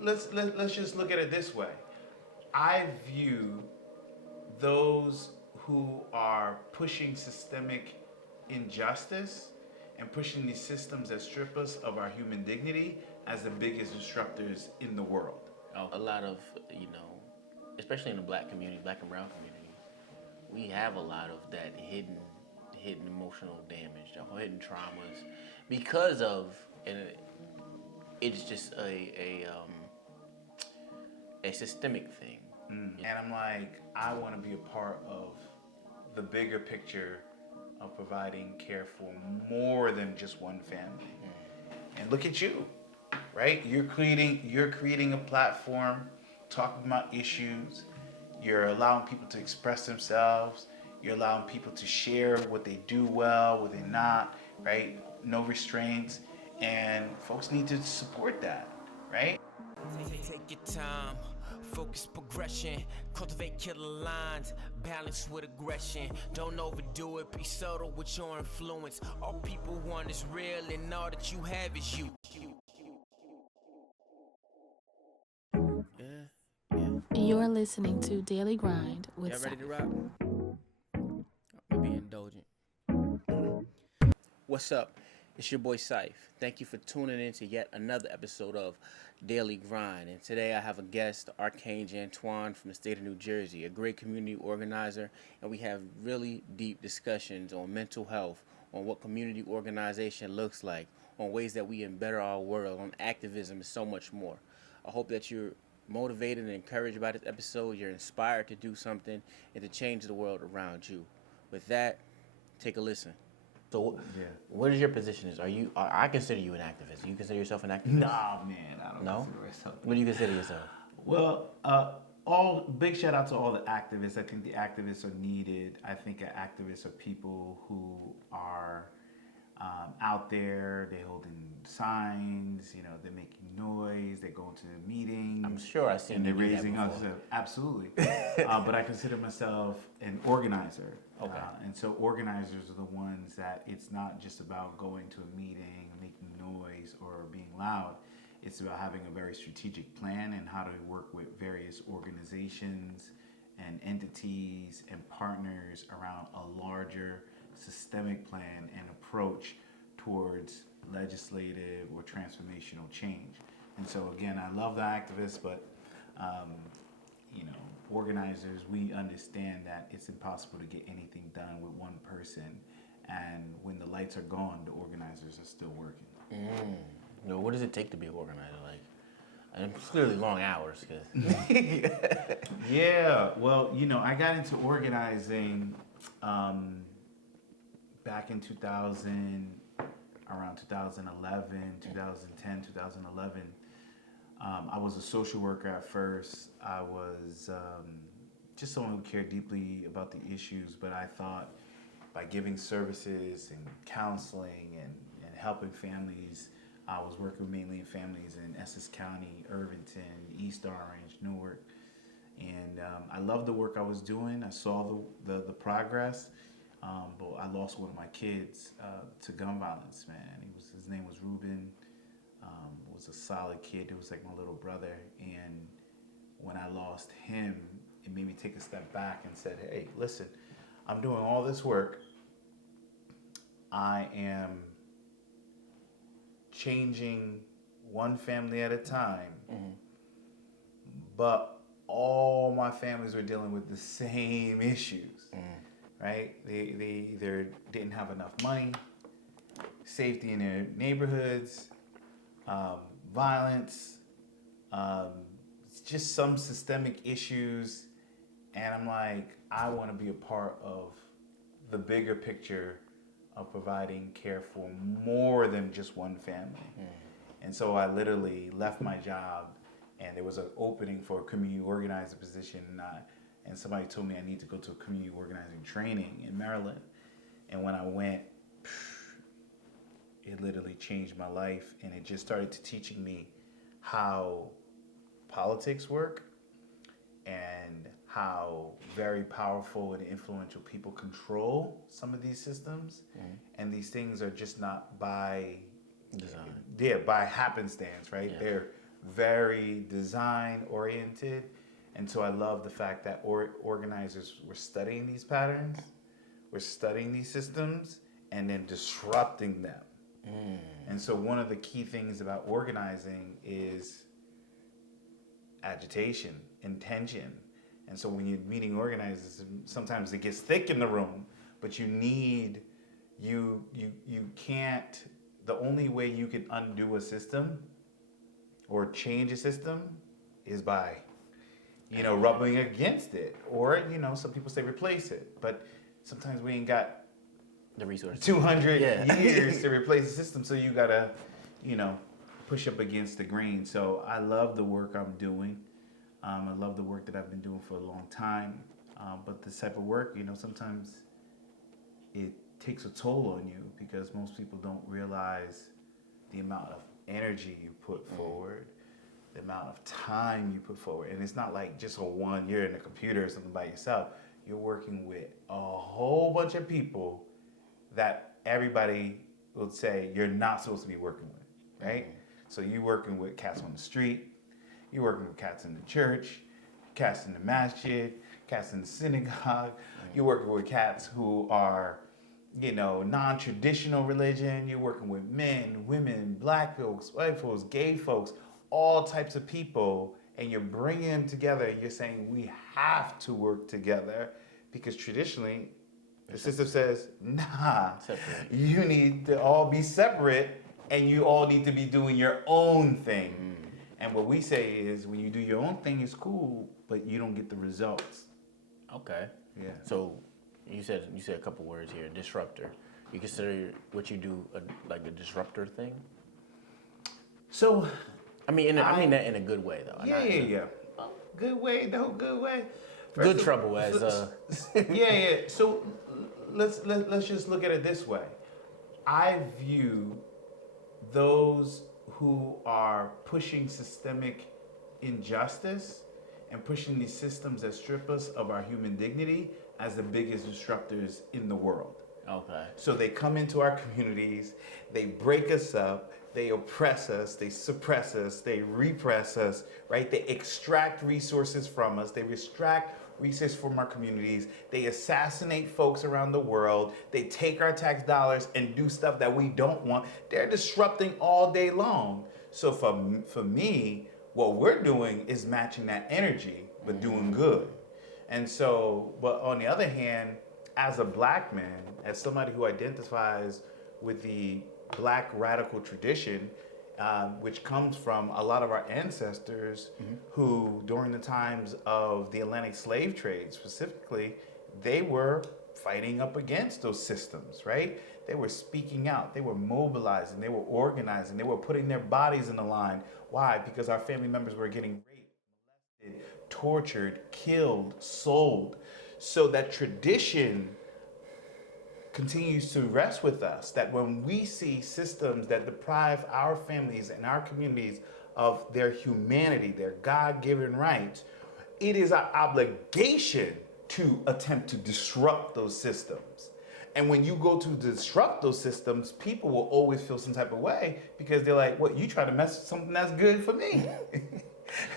let's just look at it this way. I view those who are pushing systemic injustice and pushing these systems that strip us of our human dignity as the biggest disruptors in the world. A lot of, you know, especially in the black community, black and brown community, we have a lot of that hidden emotional damage, the hidden traumas, because of, and it's just a systemic thing. And I'm like, I want to be a part of the bigger picture of providing care for more than just one family. And look at you, right? You're creating a platform, talking about issues. You're allowing people to express themselves. You're allowing people to share what they do well, what they're not, right? No restraints. And folks need to support that, right? Take your time, focus progression, cultivate killer lines, balance with aggression. Don't overdo it, be subtle with your influence. All people want is real, and all that you have is you. You're listening to Daily Grind with Y'all ready Saf. to rock? I'll be indulgent. What's up? It's your boy Syfe. Thank you for tuning in to yet another episode of Daily Grind. And today I have a guest, Archange Antoine from the state of New Jersey, a great community organizer. And we have really deep discussions on mental health, on what community organization looks like, on ways that we can better our world, on activism, and so much more. I hope that you're motivated and encouraged by this episode. You're inspired to do something and to change the world around you. With that, take a listen. So, what is your position? I consider you an activist. Do you consider yourself an activist? Nah, man, I don't consider myself. What do you consider yourself? Well, all big shout out to all the activists. I think the activists are needed. I think activists are people who are out there. They're holding signs. You know, they're making noise. They're going to the meetings. I'm sure I've seen and they're you do that raising us. before. Absolutely. But I consider myself an organizer. Okay. And so organizers are the ones that it's not just about going to a meeting, making noise, or being loud. It's about having a very strategic plan and how to work with various organizations and entities and partners around a larger systemic plan and approach towards legislative or transformational change. And so again, I love the activists, but you know, organizers, we understand that it's impossible to get anything done with one person, and when the lights are gone, the organizers are still working. You know, what does it take to be an organizer? Like, and it's clearly long hours. Yeah, well, you know, I got into organizing back in 2000, around 2011, 2010, 2011. I was a social worker at first. I was just someone who cared deeply about the issues, but I thought by giving services and counseling and helping families, I was working mainly in families in Essex County, Irvington, East Orange, Newark. And I loved the work I was doing. I saw the progress, but I lost one of my kids to gun violence, man. His name was Ruben. Was a solid kid. It was like my little brother. And when I lost him, it made me take a step back and said, hey, listen, I'm doing all this work. I am changing one family at a time. But all my families were dealing with the same issues, right? They either didn't have enough money, safety in their neighborhoods, violence, just some systemic issues. And I'm like, I want to be a part of the bigger picture of providing care for more than just one family. And so I literally left my job, and there was an opening for a community organizer position, and somebody told me I need to go to a community organizing training in Maryland. And when I went, it literally changed my life, and it just started to teaching me how politics work and how very powerful and influential people control some of these systems. And these things are just not by design. Yeah, by happenstance, right? Yeah. They're very design oriented. And so I love the fact that organizers were studying these patterns, we're studying these systems, and then disrupting them. And so one of the key things about organizing is agitation, intention. And so when you're meeting organizers, sometimes it gets thick in the room, but you can't, the only way you can undo a system or change a system is by, rubbing against it. Or, some people say replace it, but sometimes we ain't got The resources. 200 years to replace the system, so you gotta, push up against the grain. So I love the work I'm doing. I love the work that I've been doing for a long time. But this type of work, sometimes it takes a toll on you because most people don't realize the amount of energy you put forward, the amount of time you put forward. And it's not like just you're in a computer or something by yourself. You're working with a whole bunch of people that everybody will say you're not supposed to be working with, right? So you're working with cats on the street, you're working with cats in the church, cats in the masjid, cats in the synagogue, you're working with cats who are, non-traditional religion, you're working with men, women, black folks, white folks, gay folks, all types of people, and you're bringing them together. You're saying we have to work together because traditionally the system says, nah, Separate. you need to all be separate and you all need to be doing your own thing. And what we say is when you do your own thing, it's cool, but you don't get the results. Okay. Yeah. So you said a couple words here. Disruptor. You consider what you do like a disruptor thing? So, I mean that in a good way though. yeah. Good way, no good way. Good trouble as yeah. So let's just look at it this way. I view those who are pushing systemic injustice and pushing these systems that strip us of our human dignity as the biggest disruptors in the world. Okay. So they come into our communities, they break us up, they oppress us, they suppress us, they repress us, right? They extract resources from us, they extract resources from our communities, they assassinate folks around the world, they take our tax dollars and do stuff that we don't want. They're disrupting all day long. So for me, what we're doing is matching that energy, but doing good. And so, but on the other hand, as a black man, as somebody who identifies with the black radical tradition, which comes from a lot of our ancestors who, during the times of the Atlantic slave trade specifically, they were fighting up against those systems, right? They were speaking out, they were mobilizing, they were organizing, they were putting their bodies in the line. Why? Because our family members were getting raped, molested, tortured, killed, sold. So that tradition continues to rest with us, that when we see systems that deprive our families and our communities of their humanity, their God-given rights, it is our obligation to attempt to disrupt those systems. And when you go to disrupt those systems, people will always feel some type of way because they're like, what, you try to mess with something that's good for me?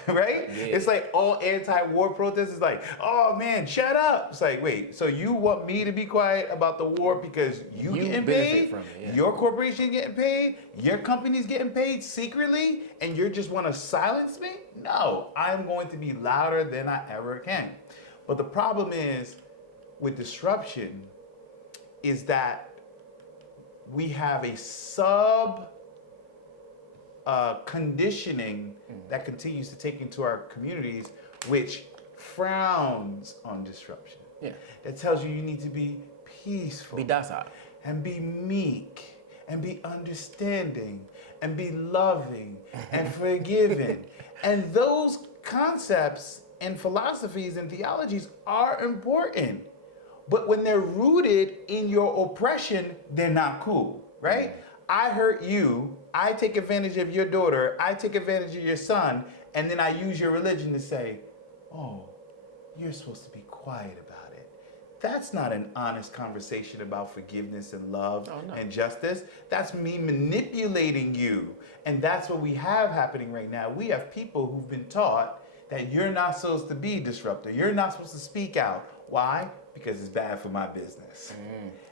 Right? Yeah. It's like all anti-war protests is like, oh man, shut up. It's like, wait, so you want me to be quiet about the war because you getting paid? From it, yeah. Your corporation getting paid? Your company's getting paid secretly? And you just want to silence me? No, I'm going to be louder than I ever can. But the problem is with disruption is that we have a conditioning that continues to take into our communities, which frowns on disruption. Yeah. That tells you need to be peaceful. Be docile. And be meek. And be understanding. And be loving. And forgiving. And those concepts and philosophies and theologies are important. But when they're rooted in your oppression, they're not cool, right? I hurt you, I take advantage of your daughter, I take advantage of your son, and then I use your religion to say, oh, you're supposed to be quiet about it. That's not an honest conversation about forgiveness and love Oh, no. and justice. That's me manipulating you. And that's what we have happening right now. We have people who've been taught that you're not supposed to be disruptive. You're not supposed to speak out. Why? Because it's bad for my business.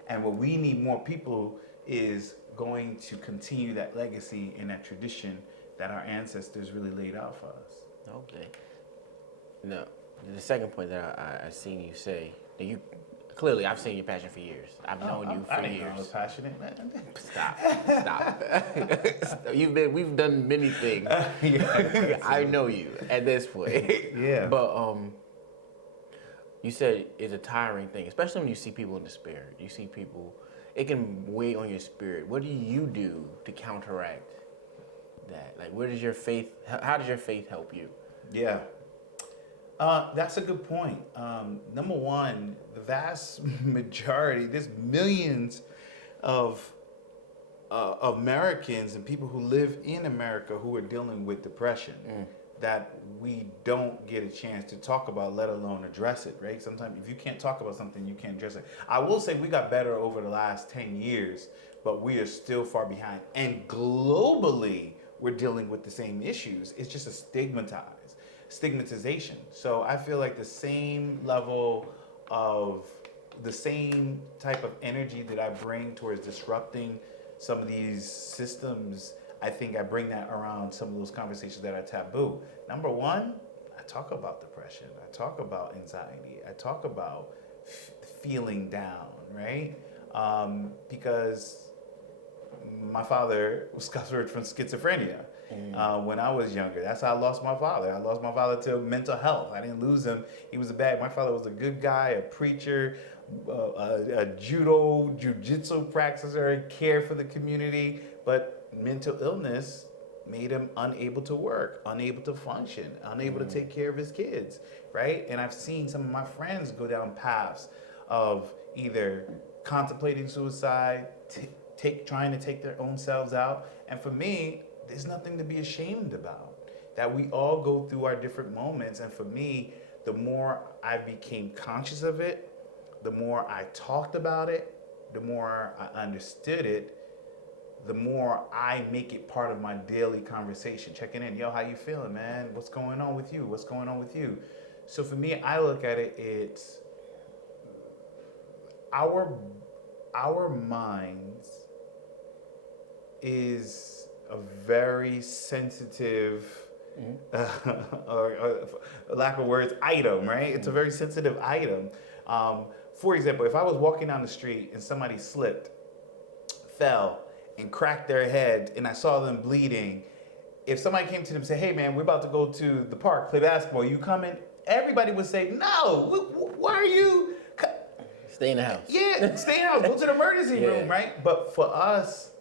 And what we need more people is going to continue that legacy and that tradition that our ancestors really laid out for us. Okay. No, the second point that I seen you say, that you clearly I've seen your passion for years. I've known you I for didn't know I was years. passionate, man. Stop. We've done many things. I know you at this point. Yeah. But you said it's a tiring thing, especially when you see people in despair. You see people, it can weigh on your spirit. What do you do to counteract that? Like, where does your faith? How does your faith help you? Yeah. That's a good point. Number one, the vast majority, there's millions of Americans and people who live in America who are dealing with depression that we don't get a chance to talk about, let alone address it, right? Sometimes if you can't talk about something, you can't address it. I will say we got better over the last 10 years, but we are still far behind. And globally, we're dealing with the same issues. It's just a stigmatization. So I feel like the same level of the same type of energy that I bring towards disrupting some of these systems, I think I bring that around some of those conversations that are taboo. Number one, I talk about depression. I talk about anxiety. I talk about feeling down, right? Because my father suffered from schizophrenia. When I was younger, that's how I lost my father. I lost my father to mental health. I didn't lose him. He was my father was a good guy, a preacher, a jiu-jitsu practitioner, care for the community, but mental illness made him unable to work, unable to function, unable to take care of his kids, right? And I've seen some of my friends go down paths of either contemplating suicide, trying to take their own selves out. And for me, there's nothing to be ashamed about. That we all go through our different moments. And for me, the more I became conscious of it, the more I talked about it, the more I understood it, the more I make it part of my daily conversation. Checking in, yo, how you feeling, man? What's going on with you? What's going on with you? So for me, I look at it, it's our minds is a very sensitive, or lack of words, item, right? It's a very sensitive item. For example, if I was walking down the street and somebody slipped, fell, and cracked their head, and I saw them bleeding, if somebody came to them and said, hey man, we're about to go to the park, play basketball, you coming? Everybody would say, no, why are you? Stay in the house. Yeah, stay in the house, go to the emergency Yeah. room, right? But for us,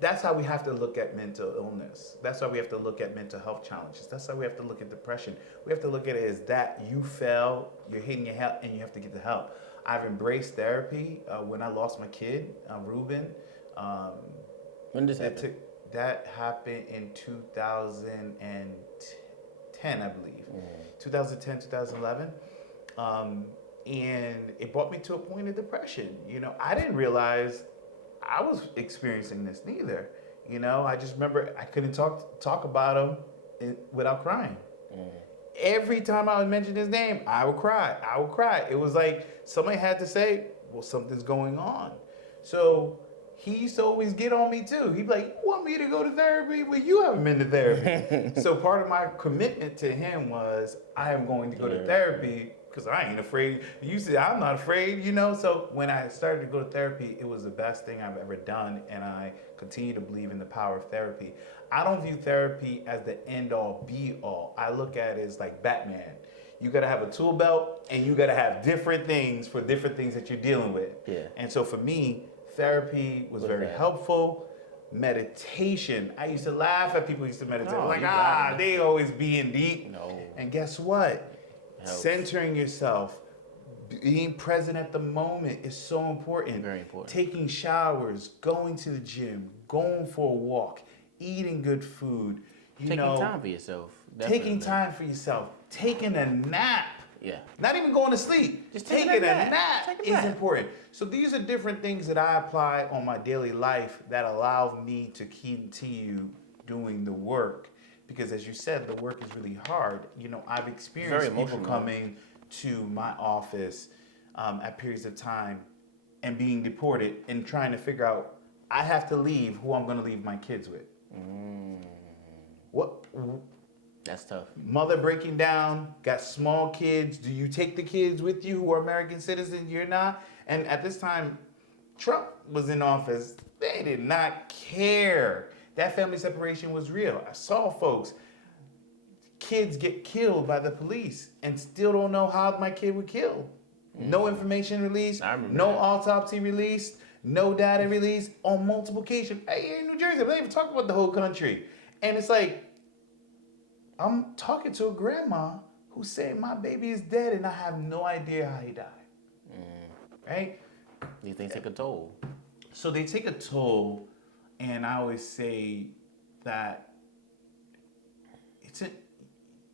that's how we have to look at mental illness. That's how we have to look at mental health challenges. That's how we have to look at depression. We have to look at it as that you fell, you're hitting your head, and you have to get the help. I've embraced therapy. When I lost my kid, Ruben, When did this happen? That happened in 2010, I believe. 2010, 2011. And it brought me to a point of depression. You know, I didn't realize I was experiencing this neither. You know, I just remember I couldn't talk about him without crying. Every time I would mention his name, I would cry. It was like somebody had to say, well, something's going on. So he used to always get on me too. He'd be like, you want me to go to therapy? Well, you haven't been to therapy. So part of my commitment to him was I am going to go to therapy because I ain't afraid. You said I'm not afraid, you know? So when I started to go to therapy, it was the best thing I've ever done. And I continue to believe in the power of therapy. I don't view therapy as the end all be all. I look at it as like Batman. You gotta have a tool belt and you gotta have different things for different things that you're dealing with. Yeah. And so for me, therapy was very helpful. Meditation. I used to laugh at people who used to meditate. No, Like, you got it. they always being deep. No. And guess what? Helps. Centering yourself, being present at the moment is so important. Very important. Taking showers, going to the gym, going for a walk, eating good food. Taking time for yourself. Taking definitely. time for yourself, taking a nap. Yeah. Not even going to sleep. Just taking taking a a nap. nap Take a is nap. important. So these are different things that I apply on my daily life that allow me to continue doing the work. Because as you said, the work is really hard. You know, I've experienced Very people emotional. coming to my office at periods of time and being deported and trying to figure out, I have to leave who I'm going to leave my kids with. What? That's tough. Mother breaking down, got small kids. Do you take the kids with you who are American citizens? You're not. And at this time, Trump was in office. They did not care. That family separation was real. I saw folks, kids get killed by the police and still don't know how my kid was killed. No information released, I remember no that. autopsy released, no data released on multiple occasions. Hey, in New Jersey, they even talk about the whole country. And it's like, I'm talking to a grandma who's saying my baby is dead and I have no idea how he died. Right? These things take a toll. So they take a toll, and I always say that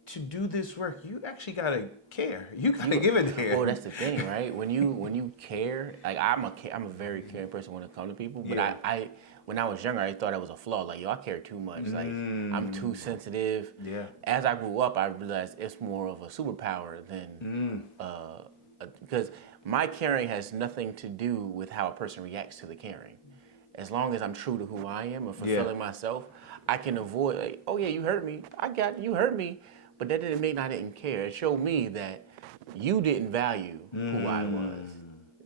to do this work, you actually gotta care. You gotta give it there. Well, that's the thing, right? When you care, like I'm a very caring person when it comes to people. But Yeah. I when I was younger, I thought that was a flaw. Like, yo, I care too much. Like, I'm too sensitive. Yeah. As I grew up, I realized it's more of a superpower than because my caring has nothing to do with how a person reacts to the caring. As long as I'm true to who I am and fulfilling myself, I can avoid, like, oh yeah, you hurt me. You hurt me. But that didn't mean I didn't care. It showed me that you didn't value who I was.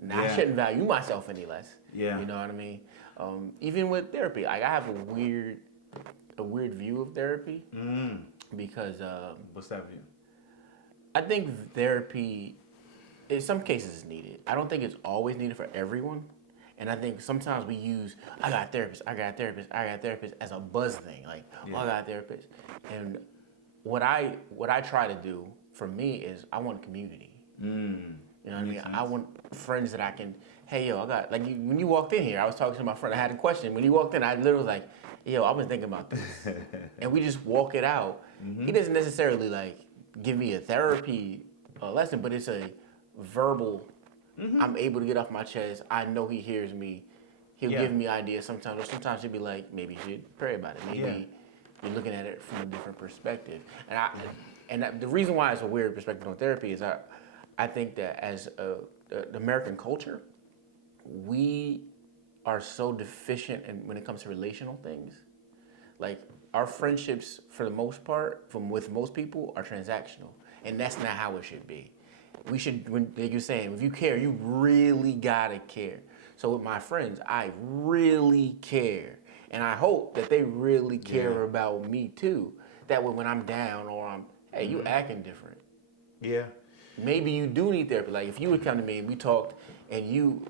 Now, I shouldn't value myself any less. Yeah. You know what I mean? Even with therapy, like, I have a weird view of therapy because What's that view? I think therapy, in some cases, is needed. I don't think it's always needed for everyone. And I think sometimes we use, I got a therapist as a buzz thing. Like, oh, I got a therapist. And what I try to do for me is I want community. You know what I mean? I want friends that I can, hey, yo, I got, like, when you walked in here, I was talking to my friend, I had a question. When you walked in, I literally was like, yo, I've been thinking about this. And we just walk it out. He doesn't necessarily, like, give me a therapy lesson, but it's a verbal, I'm able to get off my chest. I know he hears me. He'll give me ideas sometimes, or sometimes he'll be like, maybe you should pray about it. Maybe you're looking at it from a different perspective. And the reason why it's a weird perspective on therapy is I think that as the American culture, we are so deficient when it comes to relational things. Like, our friendships, for the most part, with most people, are transactional, and that's not how it should be. We should, like you're saying, if you care, you really gotta care. So with my friends, I really care, and I hope that they really care about me too. That way, when I'm down or I'm, hey, you acting different. Yeah. Maybe you do need therapy. Like, if you would come to me and we talked, and you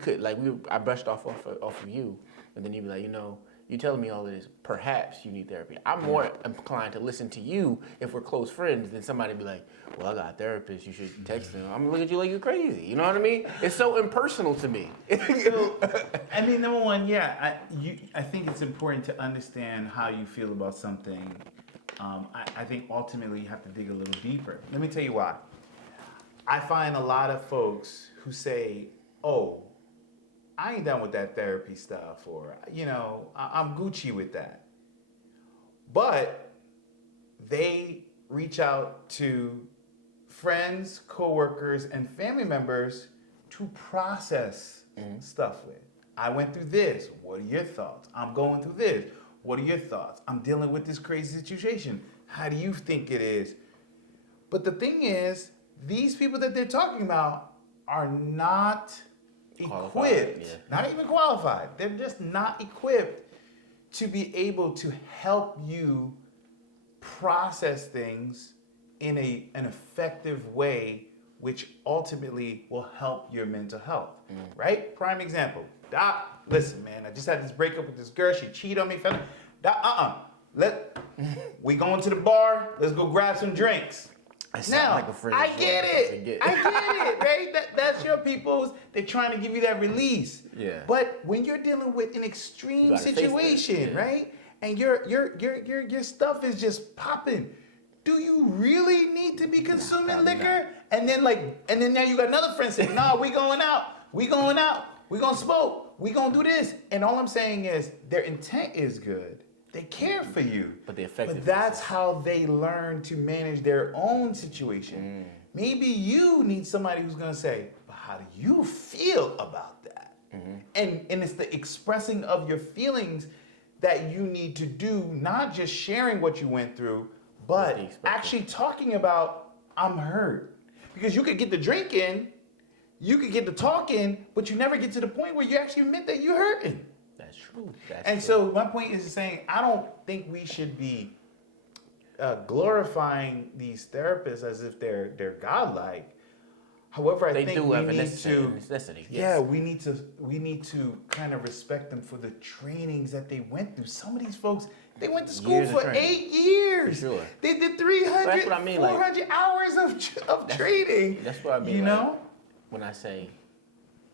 could, like, I brushed off of you, and then you'd be like, you know, you telling me all of this, perhaps you need therapy. I'm more inclined to listen to you if we're close friends than somebody be like, well, I got a therapist, you should text them. I'm gonna look at you like you're crazy. You know what I mean? It's so impersonal to me. So, I mean, number one, I think it's important to understand how you feel about something. I think ultimately you have to dig a little deeper. Let me tell you why. I find a lot of folks who say, oh, I ain't done with that therapy stuff, or, you know, I'm Gucci with that. But they reach out to friends, coworkers, and family members to process stuff with. I went through this. What are your thoughts? I'm going through this. What are your thoughts? I'm dealing with this crazy situation. How do you think it is? But the thing is, these people that they're talking about are not equipped, not even qualified. They're just not equipped to be able to help you process things in an effective way, which ultimately will help your mental health, right? Prime example. Doc, listen, man, I just had this breakup with this girl. She cheated on me. Doc, we going to the bar. Let's go grab some drinks. Now, I get it, right? That's your people's, they're trying to give you that release. Yeah. But when you're dealing with an extreme situation, right? And your stuff is just popping, do you really need to be consuming liquor And then now you got another friend saying, nah, we going out, we gonna smoke, we gonna do this. And all I'm saying is their intent is good. They care for you. But the effectiveness. But that's how they learn to manage their own situation. Maybe you need somebody who's gonna say, but how do you feel about that? And it's the expressing of your feelings that you need to do, not just sharing what you went through, but actually talking about, I'm hurt. Because you could get the drink in, you could get the talk in, but you never get to the point where you actually admit that you're hurting. That's true. So my point is saying, I don't think we should be glorifying these therapists as if they're godlike. However, I think we need to. Necessity. Yeah, we need to kind of respect them for the trainings that they went through. Some of these folks, they went to school for 8 years. For sure. They did 300, that's what I mean, 400 hours of training. That's what I mean. You know, when I say,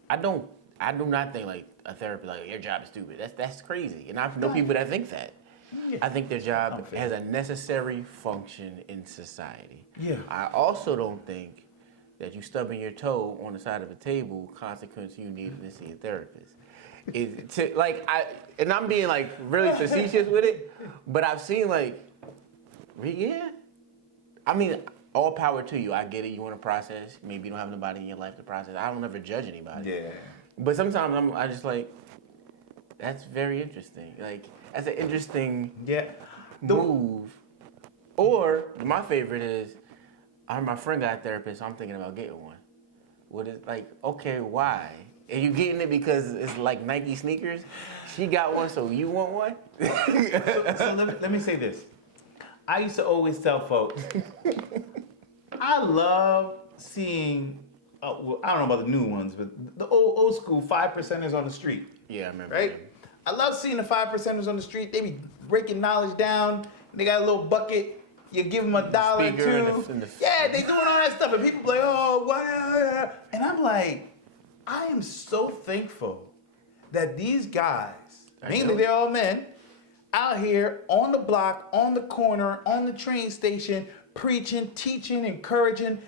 I do not think like a therapist, like your job is stupid. That's crazy. And I know people that think that. Yeah. I think their job has a necessary function in society. Yeah. I also don't think that you stubbing your toe on the side of a table consequence you needing to see a therapist. And I'm being like really facetious with it, but I've seen like, yeah. I mean, all power to you. I get it. You want to process. Maybe you don't have nobody in your life to process. I don't ever judge anybody. Yeah. But sometimes I just like, that's very interesting. Like, that's an interesting move. Or my favorite is, my friend got a therapist, so I'm thinking about getting one. What is like, okay, why? Are you getting it because it's like Nike sneakers? She got one, so you want one? So let me say this. I used to always tell folks, I love seeing, well, I don't know about the new ones, but the old school 5%ers on the street. Yeah, I remember. Right? Them. I love seeing the 5%ers on the street. They be breaking knowledge down. They got a little bucket. You give them $1 or two. Yeah, they doing all that stuff. And people be like, oh, wow. And I'm like, I am so thankful that these guys, mainly they're all men, out here on the block, on the corner, on the train station, preaching, teaching, encouraging.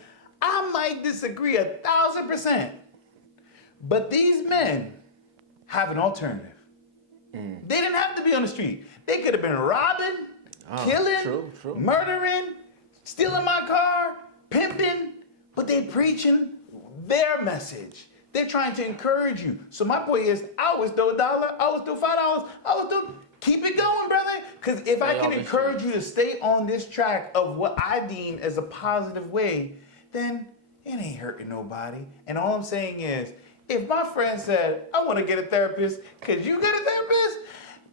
I might disagree 1,000%. But these men have an alternative. They didn't have to be on the street. They could have been robbing, killing, murdering, stealing my car, pimping, but they preaching their message. They're trying to encourage you. So my point is, I always do $1, I always do $5, I always do, keep it going, brother. Because if I can encourage you to stay on this track of what I deem as a positive way, then it ain't hurting nobody. And all I'm saying is, if my friend said, I want to get a therapist because you get a therapist,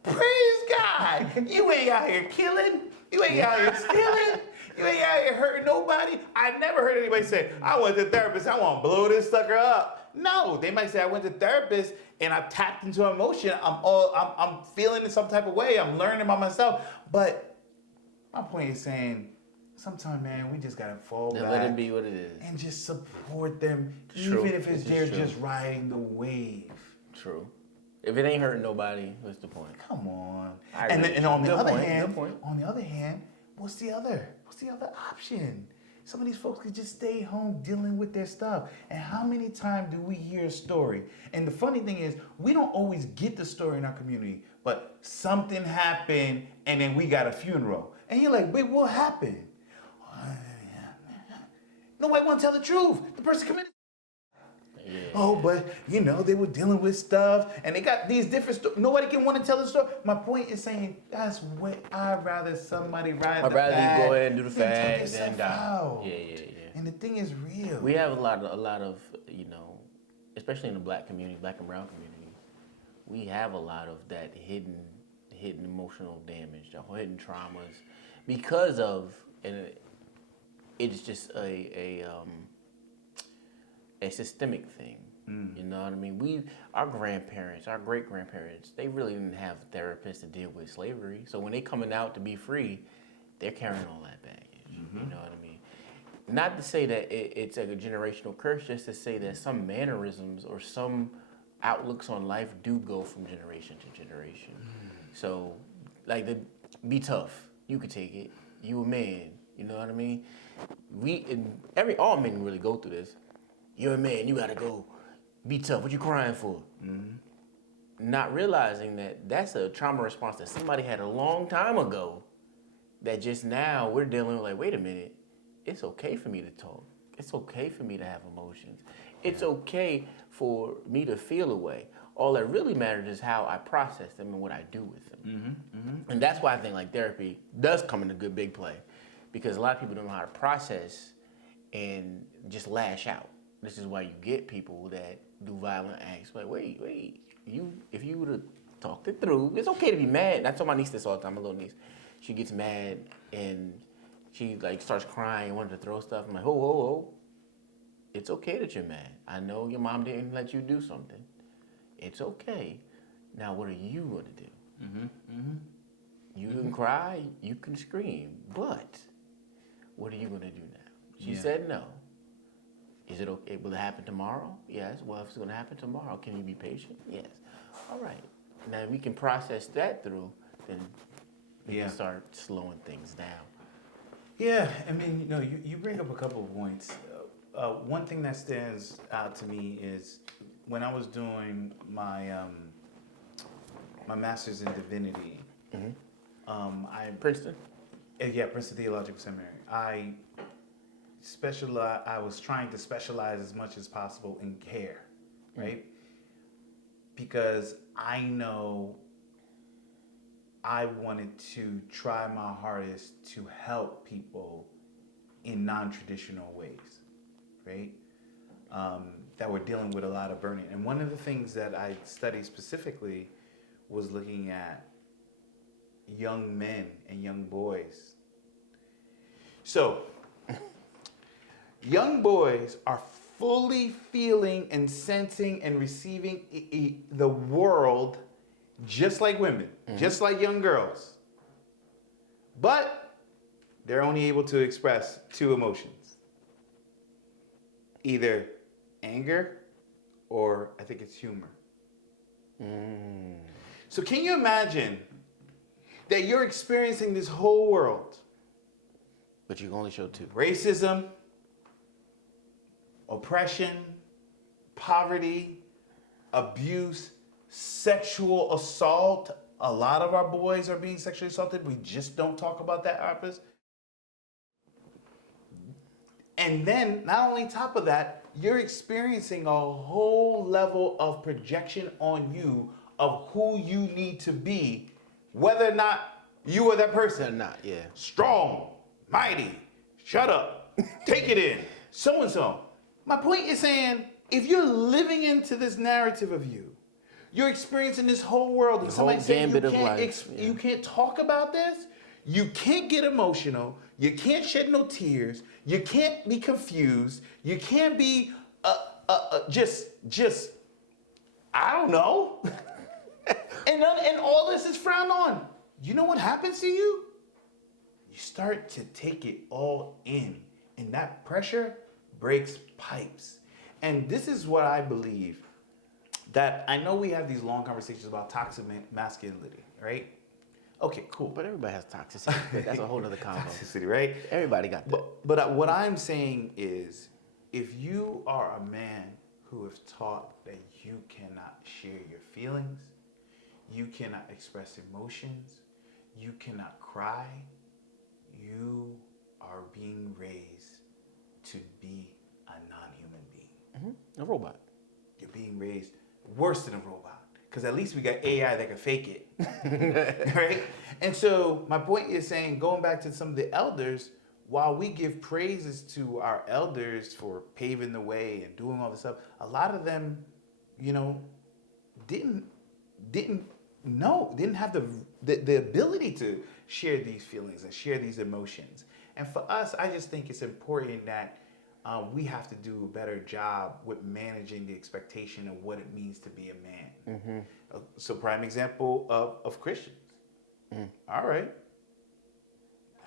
praise God. You ain't out here killing. You ain't out here stealing. You ain't out here hurting nobody. I never heard anybody say, I went to a therapist, I want to blow this sucker up. No, they might say, I went to therapist and I tapped into emotion. I'm feeling in some type of way. I'm learning about myself. But my point is saying, sometimes, man, we just gotta fall back. Let it be what it is. And just support them, even if it's they're just riding the wave. True. If it ain't hurting nobody, what's the point? Come on. And on the other hand, what's the other option? Some of these folks could just stay home dealing with their stuff. And how many times do we hear a story? And the funny thing is, we don't always get the story in our community, but something happened and then we got a funeral. And you're like, wait, what happened? Nobody want to tell the truth. The person committed. Yeah. Oh, but they were dealing with stuff and they got these different stories. Nobody can want to tell the story. My point is saying that's what I'd rather somebody ride the fad. I'd rather you go ahead and do the fad than die. Out. Yeah. And the thing is real. We have a lot of especially in the black community, black and brown community, we have a lot of that hidden emotional damage, the hidden traumas, because of, and it's just a systemic thing. You know what I mean? Our grandparents, our great-grandparents, they really didn't have therapists to deal with slavery. So when they coming out to be free, they're carrying all that baggage. You know what I mean? Not to say that it's like a generational curse, just to say that some mannerisms or some outlooks on life do go from generation to generation. So, be tough. You could take it. You a man. You know what I mean? All men really go through this. You're a man, you gotta go be tough. What you crying for? Not realizing that that's a trauma response that somebody had a long time ago that just now we're dealing with, like, wait a minute, it's okay for me to talk. It's okay for me to have emotions. It's okay for me to feel a way. All that really matters is how I process them and what I do with them. And that's why I think like therapy does come into good big play, because a lot of people don't know how to process and just lash out. This is why you get people that do violent acts. Like, wait, if you would have talked it through, it's okay to be mad. I tell my niece this all the time, my little niece. She gets mad and she like starts crying and wanted to throw stuff. I'm like, ho. It's okay that you're mad. I know your mom didn't let you do something. It's okay. Now, what are you going to do? You can cry, you can scream, but what are you going to do now? She said no. Is it okay? Will it happen tomorrow? Yes. Well, if it's going to happen tomorrow, can you be patient? Yes. All right. Now, if we can process that through, then we can start slowing things down. Yeah, I mean, you bring up a couple of points. One thing that stands out to me is when I was doing my my master's in divinity. Princeton? Yeah, Princeton Theological Seminary. I was trying to specialize as much as possible in care, right? Because I know I wanted to try my hardest to help people in non-traditional ways, right? That were dealing with a lot of burning. And one of the things that I studied specifically was looking at young men and young boys. So, young boys are fully feeling and sensing and receiving the world just like women, just like young girls. But they're only able to express two emotions. Either anger or I think it's humor. So can you imagine that you're experiencing this whole world? But you can only show two. Racism, oppression, poverty, abuse, sexual assault. A lot of our boys are being sexually assaulted. We just don't talk about that, Arpus. And then, not only top of that, you're experiencing a whole level of projection on you of who you need to be, whether or not you are that person. Or not, yeah. Strong, mighty, shut up, take it in, so and so. My point is saying, if you're living into this narrative of you, you're experiencing this whole world, and somebody saying you can't talk about this, you can't get emotional, you can't shed no tears, you can't be confused, you can't be just I don't know. and all this is frowned on. You know what happens to you? You start to take it all in, and that pressure breaks pipes. And this is what I believe, that I know we have these long conversations about toxic masculinity, right? Okay, cool. But everybody has toxicity. But that's a whole other combo. Toxicity, right? Everybody got that. But what I'm saying is, if you are a man who is taught that you cannot share your feelings, you cannot express emotions, you cannot cry, you are being raised to be a non-human being. A robot. You're being raised worse than a robot. Because at least we got AI that can fake it, right? And so my point is saying, going back to some of the elders, while we give praises to our elders for paving the way and doing all this stuff, a lot of them, didn't have the ability to share these feelings and share these emotions. And for us, I just think it's important that we have to do a better job with managing the expectation of what it means to be a man. So prime example of Christians. All right.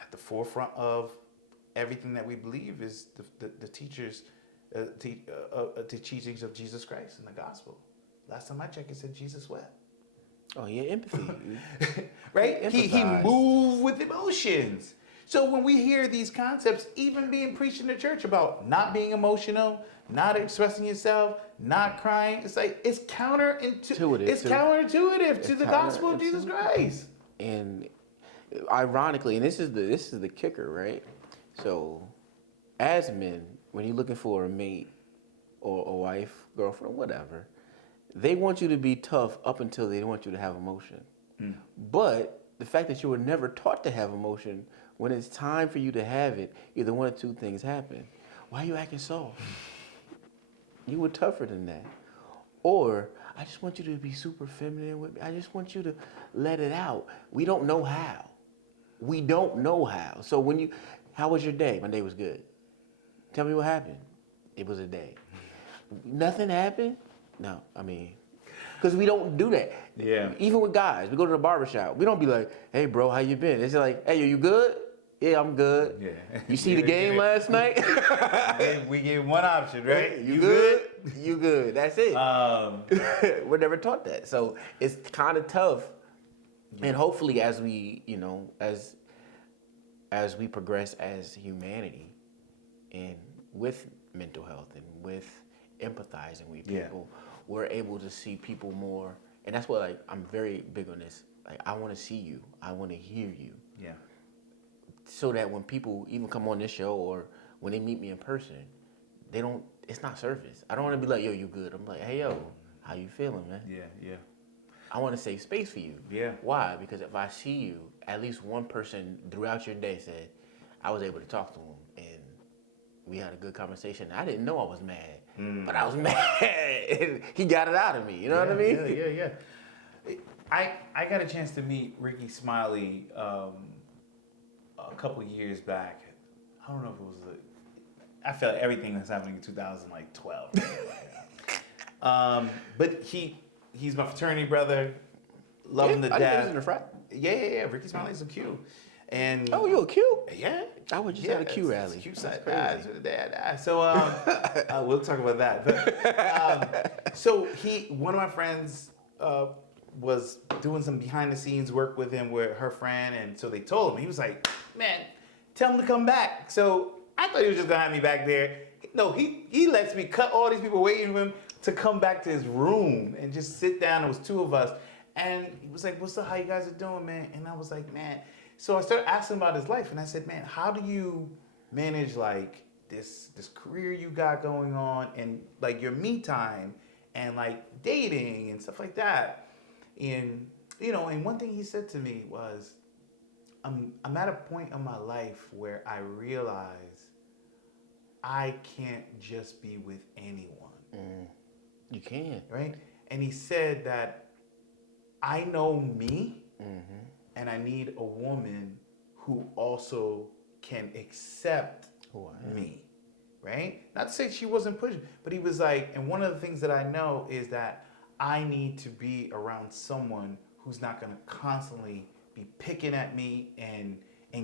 At the forefront of everything that we believe is the teachers, the teachings of Jesus Christ in the gospel. Last time I checked, it said Jesus wept. Oh, yeah, empathy. Right? He moved with emotions. So when we hear these concepts, even being preached in the church about not being emotional, not expressing yourself, not crying, it's like it's counterintuitive. It's counterintuitive to the gospel of Jesus Christ. And ironically, and this is the kicker, right? So, as men, when you're looking for a mate or a wife, girlfriend, whatever, they want you to be tough up until they want you to have emotion. But the fact that you were never taught to have emotion, when it's time for you to have it, either one or two things happen. Why are you acting soft? You were tougher than that. Or, I just want you to be super feminine with me. I just want you to let it out. We don't know how. We don't know how. So how was your day? My day was good. Tell me what happened. It was a day. Nothing happened? No, I mean, because we don't do that. Yeah. Even with guys, we go to the barbershop. We don't be like, hey, bro, how you been? It's like, hey, are you good? Yeah, I'm good. Yeah. You see the game last night? We gave one option, right? You good? You good. That's it. We're never taught that. So it's kind of tough. And hopefully as we, as we progress as humanity and with mental health and with empathizing with people, we're able to see people more. And that's what, I'm very big on this. I want to see you. I want to hear you. Yeah. So that when people even come on this show or when they meet me in person, it's not surface. I don't want to be like, yo, you good? I'm like, hey, yo, how you feeling, man? Yeah. I want to save space for you. Yeah. Why? Because if I see you, at least one person throughout your day said, I was able to talk to him and we had a good conversation. I didn't know I was mad, but I was mad. He got it out of me. You know what I mean? Yeah. I got a chance to meet Ricky Smiley a couple years back. I don't know if it was I felt everything that's happening in 2012. But he's my fraternity brother. Love him to death. I didn't know he was in the frat. Yeah. Ricky Smiley's a Q. And oh, you a Q? Yeah. I was just at a Q rally. Q side. So we'll talk about that. But, so one of my friends was doing some behind the scenes work with him with her friend, and so they told him. He was like, man, tell him to come back. So I thought he was just gonna have me back there. No, he lets me cut all these people waiting for him to come back to his room and just sit down. It was two of us. And he was like, what's up, how you guys are doing, man? And I was like, man. So I started asking about his life, and I said, man, how do you manage like this career you got going on and like your me time and like dating and stuff like that? And and one thing he said to me was, I'm at a point in my life where I realize I can't just be with anyone. You can. Right? And he said that I know me, and I need a woman who also can accept me. Right? Not to say she wasn't pushing, but he was like, and one of the things that I know is that I need to be around someone who's not going to constantly be picking at me and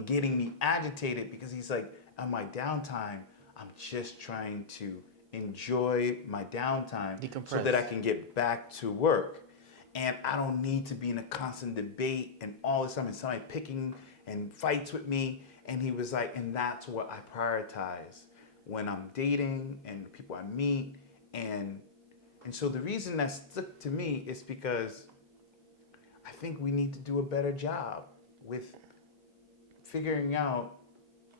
getting me agitated, because he's like, on my downtime, I'm just trying to enjoy my downtime so that I can get back to work. And I don't need to be in a constant debate and all this time and somebody picking and fights with me. And he was like, and that's what I prioritize when I'm dating and the people I meet. And so the reason that stuck to me is because I think we need to do a better job with figuring out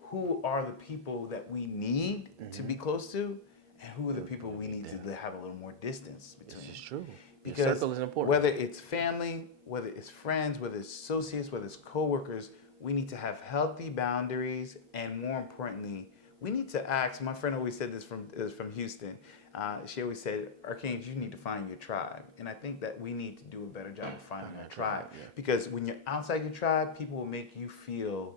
who are the people that we need to be close to and who are the people we need to have a little more distance between. This is true. Because the circle is important. Whether it's family, whether it's friends, whether it's associates, whether it's coworkers, we need to have healthy boundaries, and more importantly, we need to ask. My friend always said this from Houston. She always said, Archange, you need to find your tribe. And I think that we need to do a better job of finding our tribe. Yeah. Because when you're outside your tribe, people will make you feel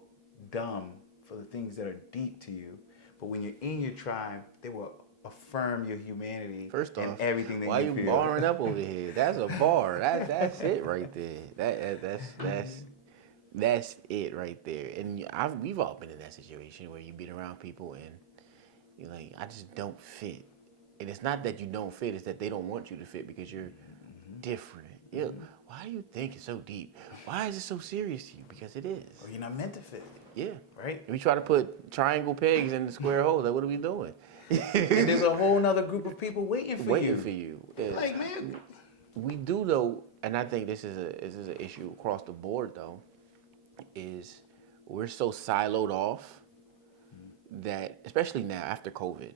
dumb for the things that are deep to you. But when you're in your tribe, they will affirm your humanity. First off, and everything that why you you feel. barring up over here? That's a bar. That's it right there. That's it right there. And we've all been in that situation where you been around people and you're like, I just don't fit. And it's not that you don't fit, it's that they don't want you to fit because you're different. Why do you think it's so deep? Why is it so serious to you? Because it is. Or you're not meant to fit. Yeah. right? If we try to put triangle pegs in the square hole, like what are we doing? And there's a whole nother group of people waiting for you. Yeah. Like, man, We do though, and I think this is an issue across the board though, is we're so siloed off that, especially now after COVID,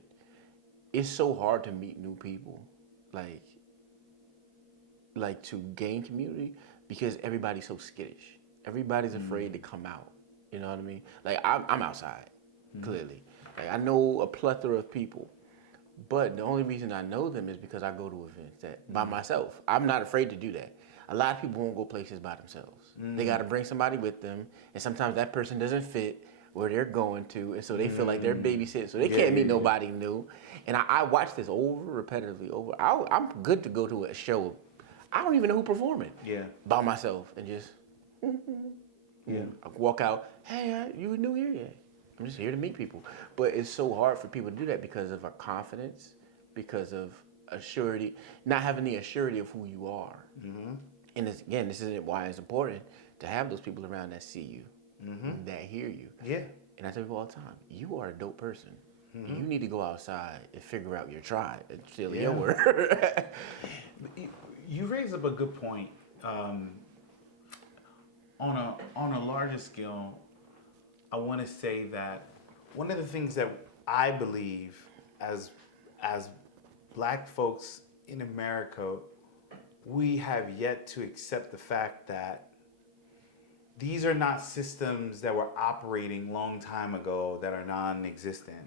it's so hard to meet new people, like to gain community, because everybody's so skittish. Everybody's afraid to come out. You know what I mean? Like I'm outside, clearly. Like I know a plethora of people, but the only reason I know them is because I go to events by myself. I'm not afraid to do that. A lot of people won't go places by themselves. They got to bring somebody with them, and sometimes that person doesn't fit where they're going to, and so they feel like they're babysitting, so they can't meet nobody new. And I watch this repetitively. I'm good to go to a show. I don't even know who performing. Yeah. By myself, and just I walk out. Hey, you new here? Yeah. I'm just here to meet people. But it's so hard for people to do that because of our confidence, because of assurity, not having the assurity of who you are. And this is why it's important to have those people around that see you, that hear you. Yeah. And I tell people all the time, you are a dope person. You need to go outside and figure out your tribe and steal your word. You raise up a good point. On a larger scale, I want to say that one of the things that I believe as Black folks in America, we have yet to accept the fact that these are not systems that were operating long time ago that are non-existent.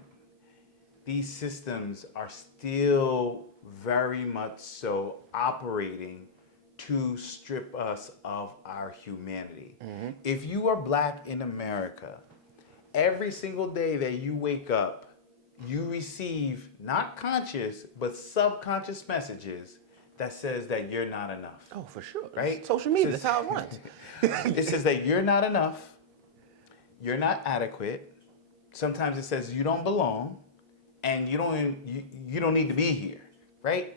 These systems are still very much so operating to strip us of our humanity. If you are Black in America, every single day that you wake up, you receive not conscious, but subconscious messages that says that you're not enough. Oh, for sure. Right? Social media, that's how it runs. It says that you're not enough, you're not adequate. Sometimes it says you don't belong, and you don't need to be here, right?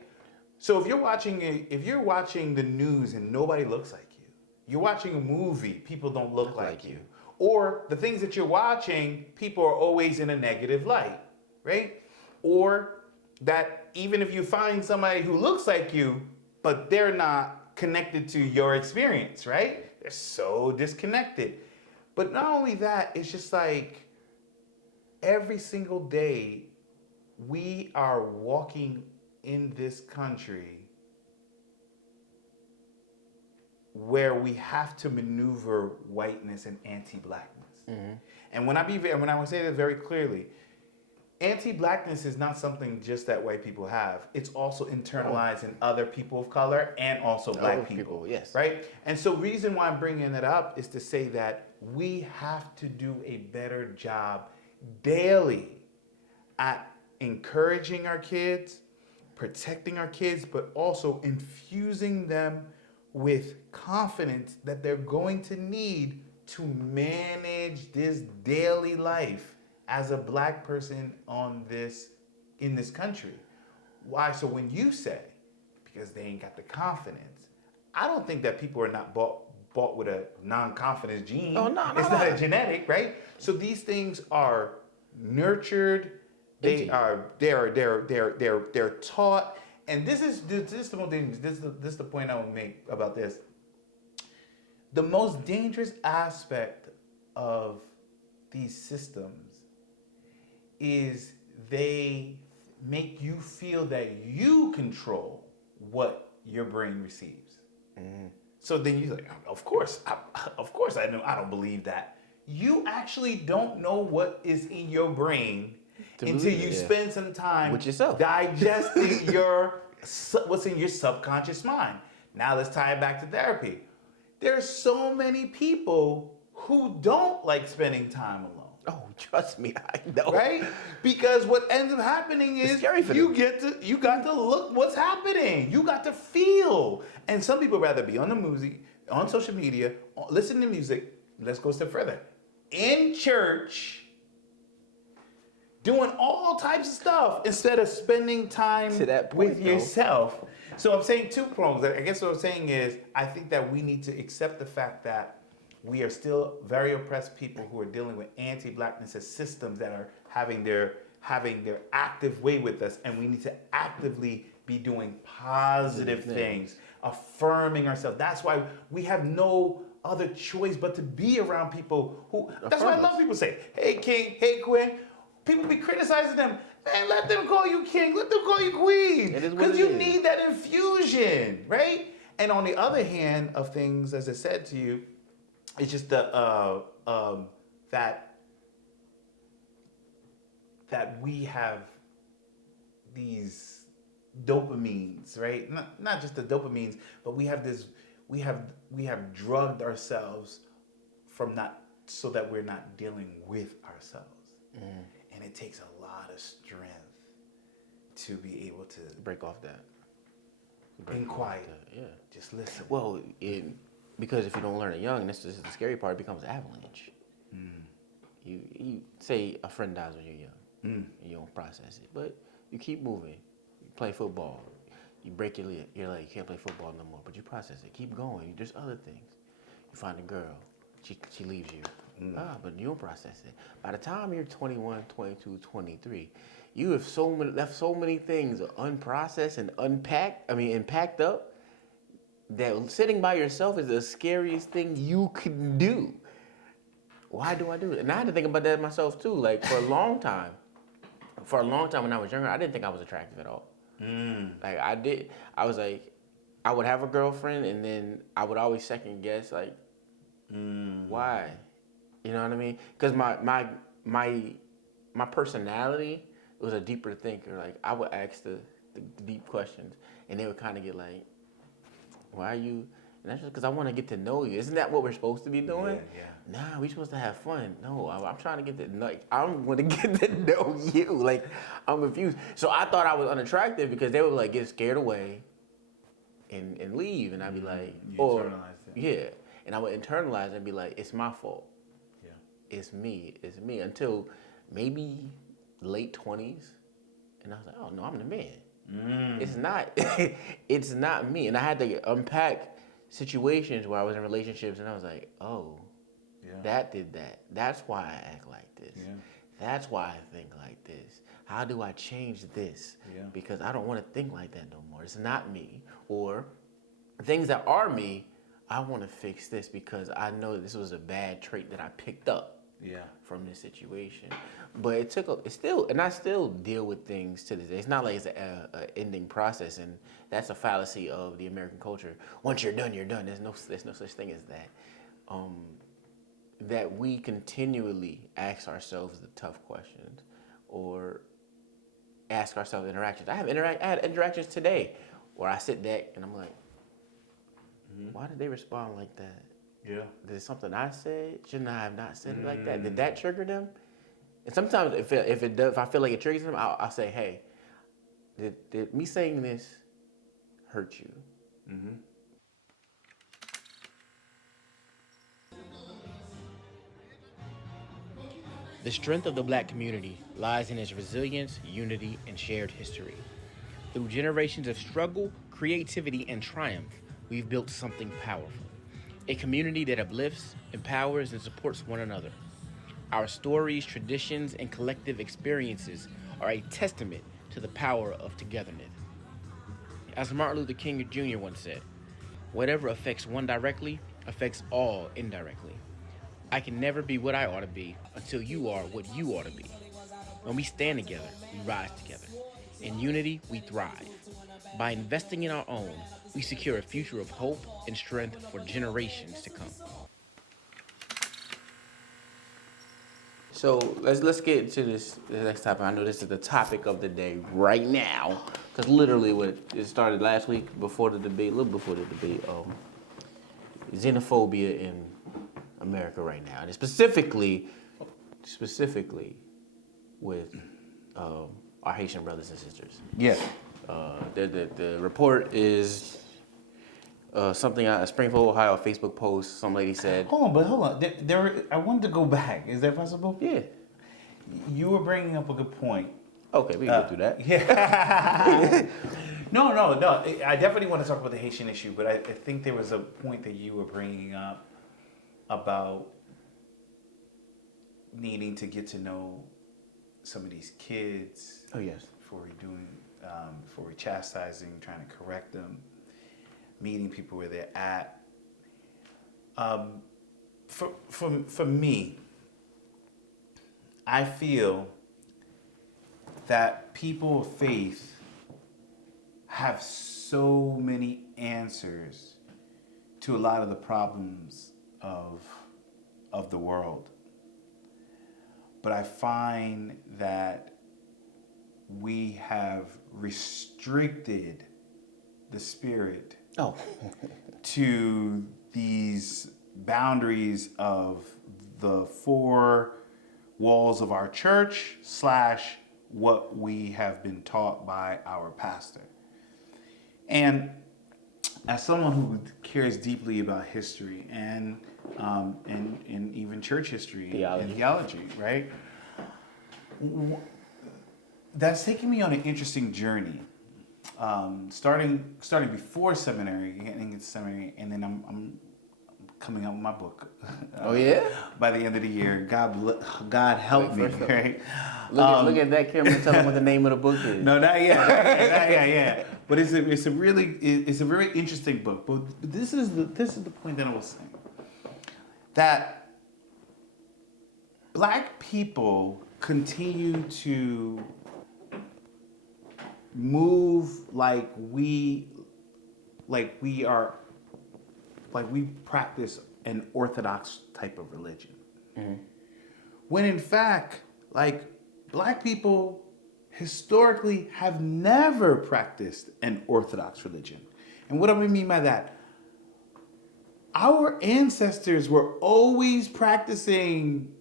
So if you're watching the news and nobody looks like you, you're watching a movie, people don't look like you. Or the things that you're watching, people are always in a negative light, right? Or that even if you find somebody who looks like you, but they're not connected to your experience, right? They're so disconnected. But not only that, it's just like every single day we are walking in this country where we have to maneuver whiteness and anti-Blackness. And when I say that very clearly, anti-Blackness is not something just that white people have. It's also internalized in other people of color and also Black people. Yes. Right? And so reason why I'm bringing it up is to say that we have to do a better job daily at encouraging our kids, protecting our kids, but also infusing them with confidence that they're going to need to manage this daily life as a Black person in this country. Why? So when you say, because they ain't got the confidence, I don't think that people are not bought with a non-confidence gene. Oh, no, it's not a genetic, right? So these things are nurtured. They're taught, and this is the most dangerous. This is the point I would make about this. The most dangerous aspect of these systems is they make you feel that you control what your brain receives. So then you're like, of course I know. I don't believe that. You actually don't know what is in your brain until you spend some time with yourself, digesting what's in your subconscious mind. Now let's tie it back to therapy. There's so many people who don't like spending time alone. Oh, trust me, I know. Right? Because what ends up happening is you got to look what's happening. You got to feel. And some people rather be on the music, on social media, listen to music. Let's go a step further. In church, doing all types of stuff instead of spending time with yourself. So I'm saying two prongs. I guess what I'm saying is I think that we need to accept the fact that we are still very oppressed people who are dealing with anti-blackness as systems that are having their active way with us, and we need to actively be doing positive things, affirming ourselves. That's why we have no other choice but to be around people who. That's why I love people say, "Hey King, hey Queen." People be criticizing them. Man, let them call you king. Let them call you queen. Because you need that infusion, right? And on the other hand of things, as I said to you, it's just that we have these dopamines, right? Not just the dopamines, but we have drugged ourselves from so that we're not dealing with ourselves. And it takes a lot of strength to be able to break off that. Being quiet. Yeah. Just listen. Well, because if you don't learn it young, and this is the scary part, it becomes avalanche. You say a friend dies when you're young, and you don't process it, but you keep moving. You play football, you break your leg, you're like, you can't play football no more, but you process it. Keep going. There's other things. You find a girl, she leaves you. But you don't process it. By the time you're 21, 22, 23, you have left so many things unprocessed and packed up, that sitting by yourself is the scariest thing you can do. Why do I do it? And I had to think about that myself too. Like for a long time when I was younger, I didn't think I was attractive at all. Like I was like, I would have a girlfriend and then I would always second guess like, why? You know what I mean? Because my personality was a deeper thinker. Like I would ask the deep questions, and they would kind of get like, "Why are you?" And that's just because I want to get to know you. Isn't that what we're supposed to be doing? Yeah. Nah, we're supposed to have fun. No, I'm trying to get to know. I want to get to know you. Like I'm confused. So I thought I was unattractive because they would like get scared away, and leave, and I'd be like, internalize it. Yeah, and I would internalize and be like, it's my fault. It's me, until maybe late 20s. And I was like, oh no, I'm the man. It's not me. And I had to unpack situations where I was in relationships and I was like, oh, that did that. That's why I act like this. Yeah. That's why I think like this. How do I change this? Yeah. Because I don't want to think like that no more. It's not me. Or things that are me, I want to fix this because I know this was a bad trait that I picked up. From this situation, but I still deal with things to this day. It's not like it's a ending process, and that's a fallacy of the American culture. Once you're done, you're done. There's no such thing as that. That we continually ask ourselves the tough questions, or ask ourselves interactions. I had interactions today where I sit back and I'm like, why did they respond like that? Yeah. Is it something I said? Shouldn't I have not said it like that? Did that trigger them? And sometimes if I feel like it triggers them, I'll say, hey, did me saying this hurt you? The strength of the Black community lies in its resilience, unity, and shared history. Through generations of struggle, creativity, and triumph, we've built something powerful. A community that uplifts, empowers, and supports one another. Our stories, traditions, and collective experiences are a testament to the power of togetherness. As Martin Luther King Jr. once said, whatever affects one directly affects all indirectly. I can never be what I ought to be until you are what you ought to be. When we stand together, we rise together. In unity, we thrive. By investing in our own, we secure a future of hope and strength for generations to come. So let's get into the next topic. I know this is the topic of the day right now, because literally it started last week before the debate, a little before the debate. Xenophobia in America right now, and specifically with our Haitian brothers and sisters. Yeah. The report is something a Springfield, Ohio Facebook post. Some lady said. Hold on. I wanted to go back. Is that possible? Yeah. You were bringing up a good point. Okay, we can go through that. Yeah. No. I definitely want to talk about the Haitian issue, but I think there was a point that you were bringing up about needing to get to know some of these kids. Oh yes. Before we chastising, trying to correct them, meeting people where they're at. For me, I feel that people of faith have so many answers to a lot of the problems of the world. But I find that we have restricted the spirit to these boundaries of the four walls of our church / what we have been taught by our pastor. And as someone who cares deeply about history and even church history and theology, right? That's taken me on an interesting journey. Starting before seminary, getting into seminary, and then I'm coming out with my book. Oh yeah. By the end of the year, God help me, right? Look at that camera and tell them what the name of the book is. No, not yet. Not yet, yeah. But it's a very interesting book. But this is the point that I was saying. That Black people continue to move like we practice an orthodox type of religion. Mm-hmm. When in fact, like, Black people historically have never practiced an orthodox religion. And what do I mean by that? Our ancestors were always practicing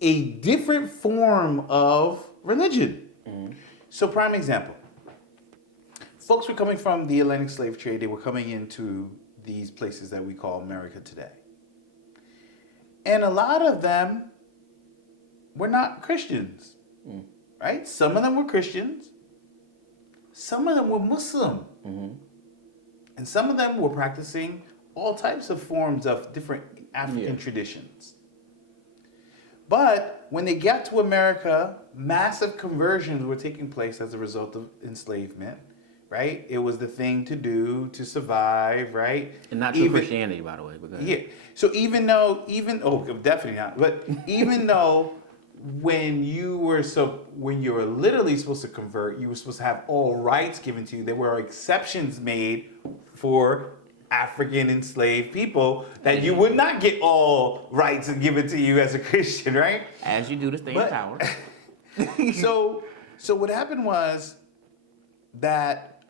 a different form of religion. Mm-hmm. So, prime example. Folks were coming from the Atlantic slave trade. They were coming into these places that we call America today. And a lot of them were not Christians, right? Some of them were Christians. Some of them were Muslim. Mm-hmm. And some of them were practicing all types of forms of different African traditions. But when they got to America, massive conversions were taking place as a result of enslavement, right? It was the thing to do to survive, right? And not true Christianity, by the way. Yeah. So definitely not. But even though when you were literally supposed to convert, you were supposed to have all rights given to you. There were exceptions made for African enslaved people that you would not get all rights given to you as a Christian, right? As you do to stay in power. So what happened was that,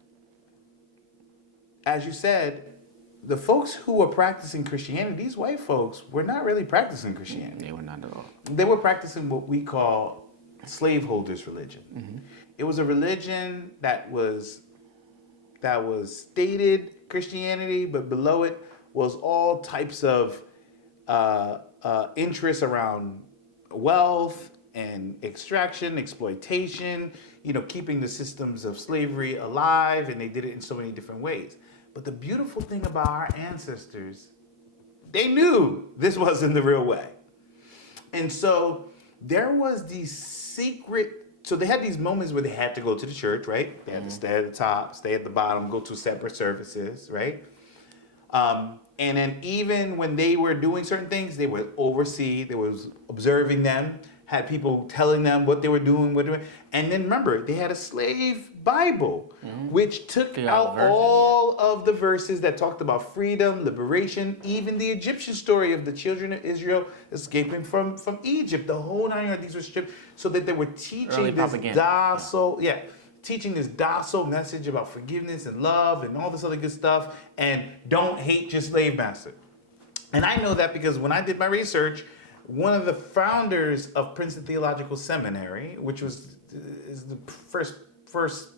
as you said, the folks who were practicing Christianity, these white folks, were not really practicing Christianity. They were not at all. They were practicing what we call slaveholders' religion. Mm-hmm. It was a religion that was stated Christianity, but below it was all types of interests around wealth and extraction, exploitation, keeping the systems of slavery alive, and they did it in so many different ways. But the beautiful thing about our ancestors, they knew this wasn't the real way. And so there was these so they had these moments where they had to go to the church, right? They had to stay at the top, stay at the bottom, go to separate services, right? And then even when they were doing certain things, they would oversee, they was observing them, had people telling them what they were doing, and then remember, they had a slave Bible, which took out all of the verses that talked about freedom, liberation, even the Egyptian story of the children of Israel escaping from Egypt. The whole 9 yards, these were stripped, so that they were teaching teaching this docile message about forgiveness and love and all this other good stuff, and don't hate your slave master. And I know that because when I did my research, one of the founders of Princeton Theological Seminary, which is the first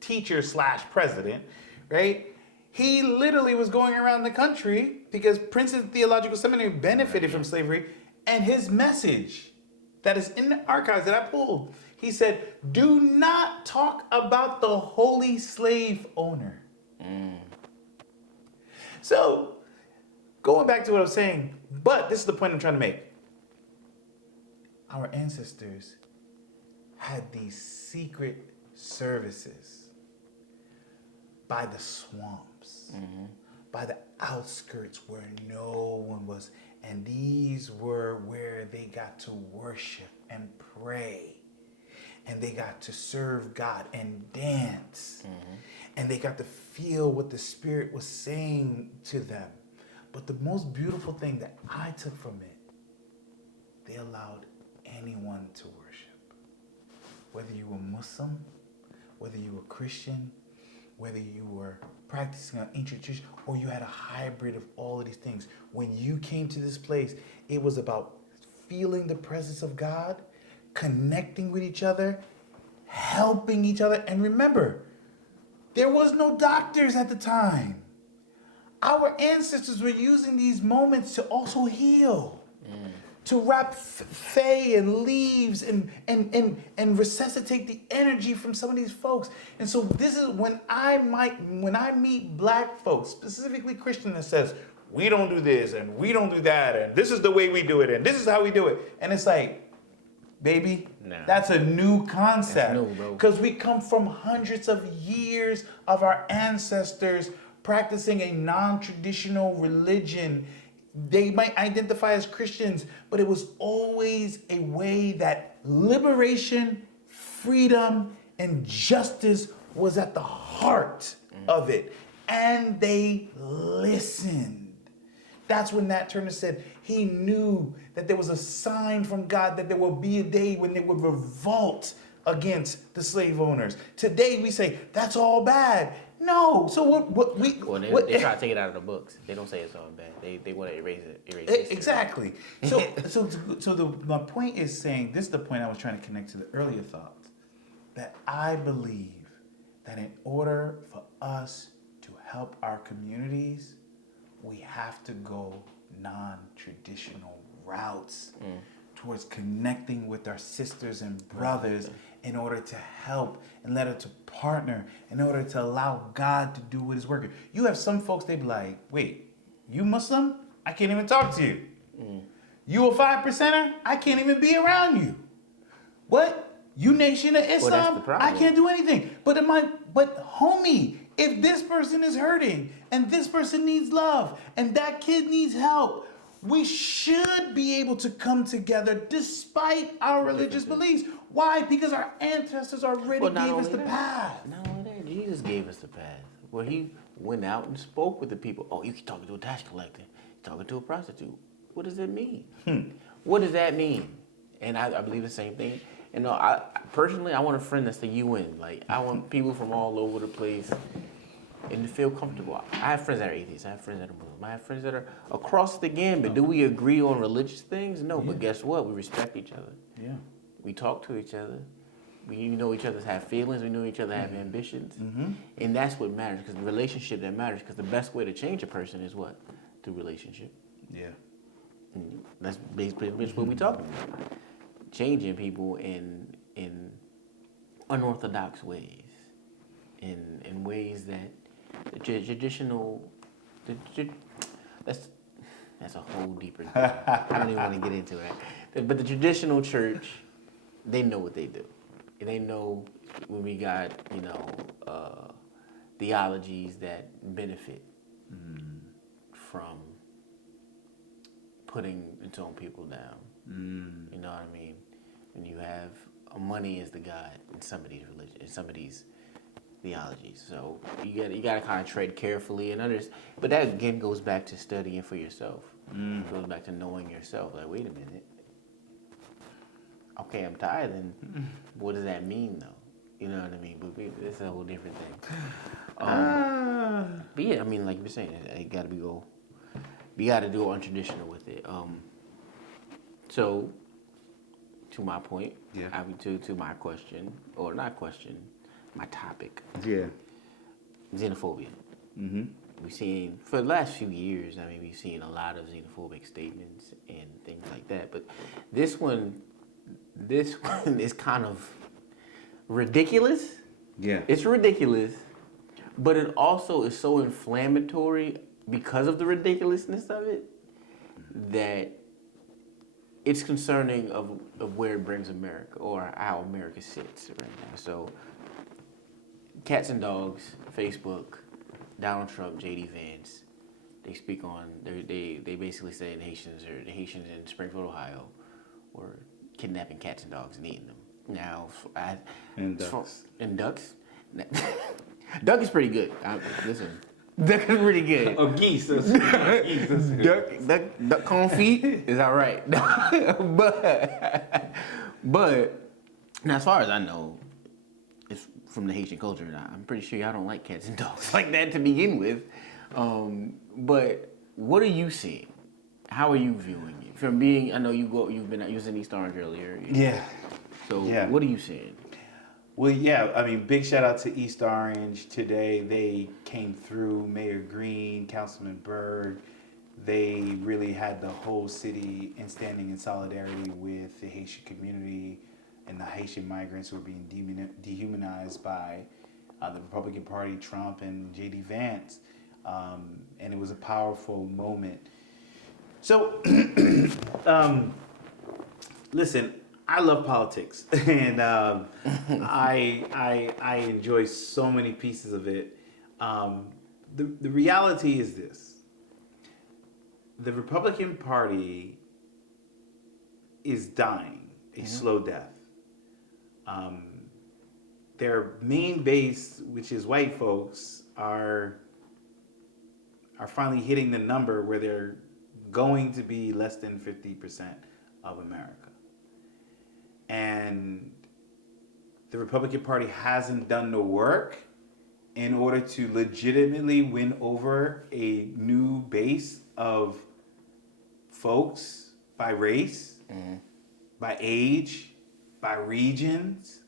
teacher / president, right? He literally was going around the country because Princeton Theological Seminary benefited from slavery, and his message that is in the archives that I pulled, he said, "Do not talk about the holy slave owner." So going back to what I was saying, but this is the point I'm trying to make. Our ancestors had these secret services by the swamps, by the outskirts where no one was. And these were where they got to worship and pray. And they got to serve God and dance. And they got to feel what the Spirit was saying to them. But the most beautiful thing that I took from it, they allowed anyone to worship. Whether you were Muslim, whether you were Christian, whether you were practicing an ancient tradition, or you had a hybrid of all of these things. When you came to this place, it was about feeling the presence of God, connecting with each other, helping each other. And remember, there was no doctors at the time. Our ancestors were using these moments to also heal. To wrap fae and leaves and resuscitate the energy from some of these folks. And so this is when I meet black folks, specifically Christian, that says, we don't do this and we don't do that and this is the way we do it and this is how we do it. And it's like, baby, that's a new concept. That's new, bro. Because we come from hundreds of years of our ancestors practicing a non-traditional religion. They might identify as Christians, but it was always a way that liberation, freedom, and justice was at the heart of it. And they listened. That's when Nat Turner said he knew that there was a sign from God that there will be a day when they would revolt against the slave owners. Today we say, that's all bad. No. So they try to take it out of the books. They don't say it's all bad. They want to erase it. Exactly. My point is saying, this is the point I was trying to connect to the earlier thoughts, that I believe that in order for us to help our communities, we have to go non-traditional routes towards connecting with our sisters and brothers in order to help and let us to partner, in order to allow God to do what is working. You have some folks, they be like, wait, you Muslim? I can't even talk to you. You a 5%er? I can't even be around you. What? You Nation of Islam? Well, that's the problem. I can't do anything. But homie, if this person is hurting and this person needs love and that kid needs help, we should be able to come together despite our religious beliefs. Why? Because our ancestors already gave us the path. Not only that, Jesus gave us the path. Where he went out and spoke with the people. Oh, you talking to a tax collector. You're talking to a prostitute. What does that mean? What does that mean? And I believe the same thing. And no, I personally, I want a friend that's the UN. Like, I want people from all over the place and to feel comfortable. I have friends that are atheists. I have friends that are Muslim. I have friends that are across the gambit. Do we agree on religious things? No, but guess what? We respect each other. Yeah. We talk to each other. We know each other have feelings. We know each other have ambitions. And that's what matters, because the relationship that matters, because the best way to change a person is what? Through relationship. Yeah. And that's basically what we're talking about. Changing people in unorthodox ways, in ways that the traditional, that's a whole deeper thing. I don't even want to get into that. But the traditional church, they know what they do. And they know when we got, theologies that benefit from putting and tone people down. You know what I mean? When you have money as the God in somebody's religion, in somebody's theologies. So you got to kind of tread carefully and understand. But that again goes back to studying for yourself. It goes back to knowing yourself. Like, wait a minute. Okay, I'm tithing. What does that mean, though? You know what I mean? But it's a whole different thing. But yeah, I mean, like you were saying, you got to we got to do untraditional with it. So, to my point, to my question, or not question, my topic. Yeah. Xenophobia. We've seen, for the last few years, we've seen a lot of xenophobic statements and things like that. But this one is kind of ridiculous. Yeah. It's ridiculous, but it also is so inflammatory because of the ridiculousness of it, that it's concerning of where it brings America or how America sits right now. So, cats and dogs, Facebook, Donald Trump, J.D. Vance, they speak on, they basically say the Haitians in Springfield, Ohio, were kidnapping cats and dogs and eating them. Now, And ducks. And ducks? Duck is pretty good. Listen, duck is pretty good. Oh, geese. Geese. Duck confit is all right. but now, as far as I know, it's from the Haitian culture. And I'm pretty sure y'all don't like cats and dogs like that to begin with. But what are you seeing? How are you viewing it? From being, I know you was in East Orange earlier. Yeah. So Yeah. what are you seeing? Well, yeah, I mean, big shout out to East Orange today. They came through, Mayor Green, Councilman Berg. They really had the whole city standing in solidarity with the Haitian community and the Haitian migrants who were being dehumanized by the Republican Party, Trump, and J.D. Vance. And it was a powerful moment. So, listen, I love politics, and I enjoy so many pieces of it. The reality is this: the Republican Party is dying a slow death. Their main base, which is white folks, are finally hitting the number where they're going to be less than 50% of America. And the Republican Party hasn't done the work in order to legitimately win over a new base of folks by race, by age, by regions.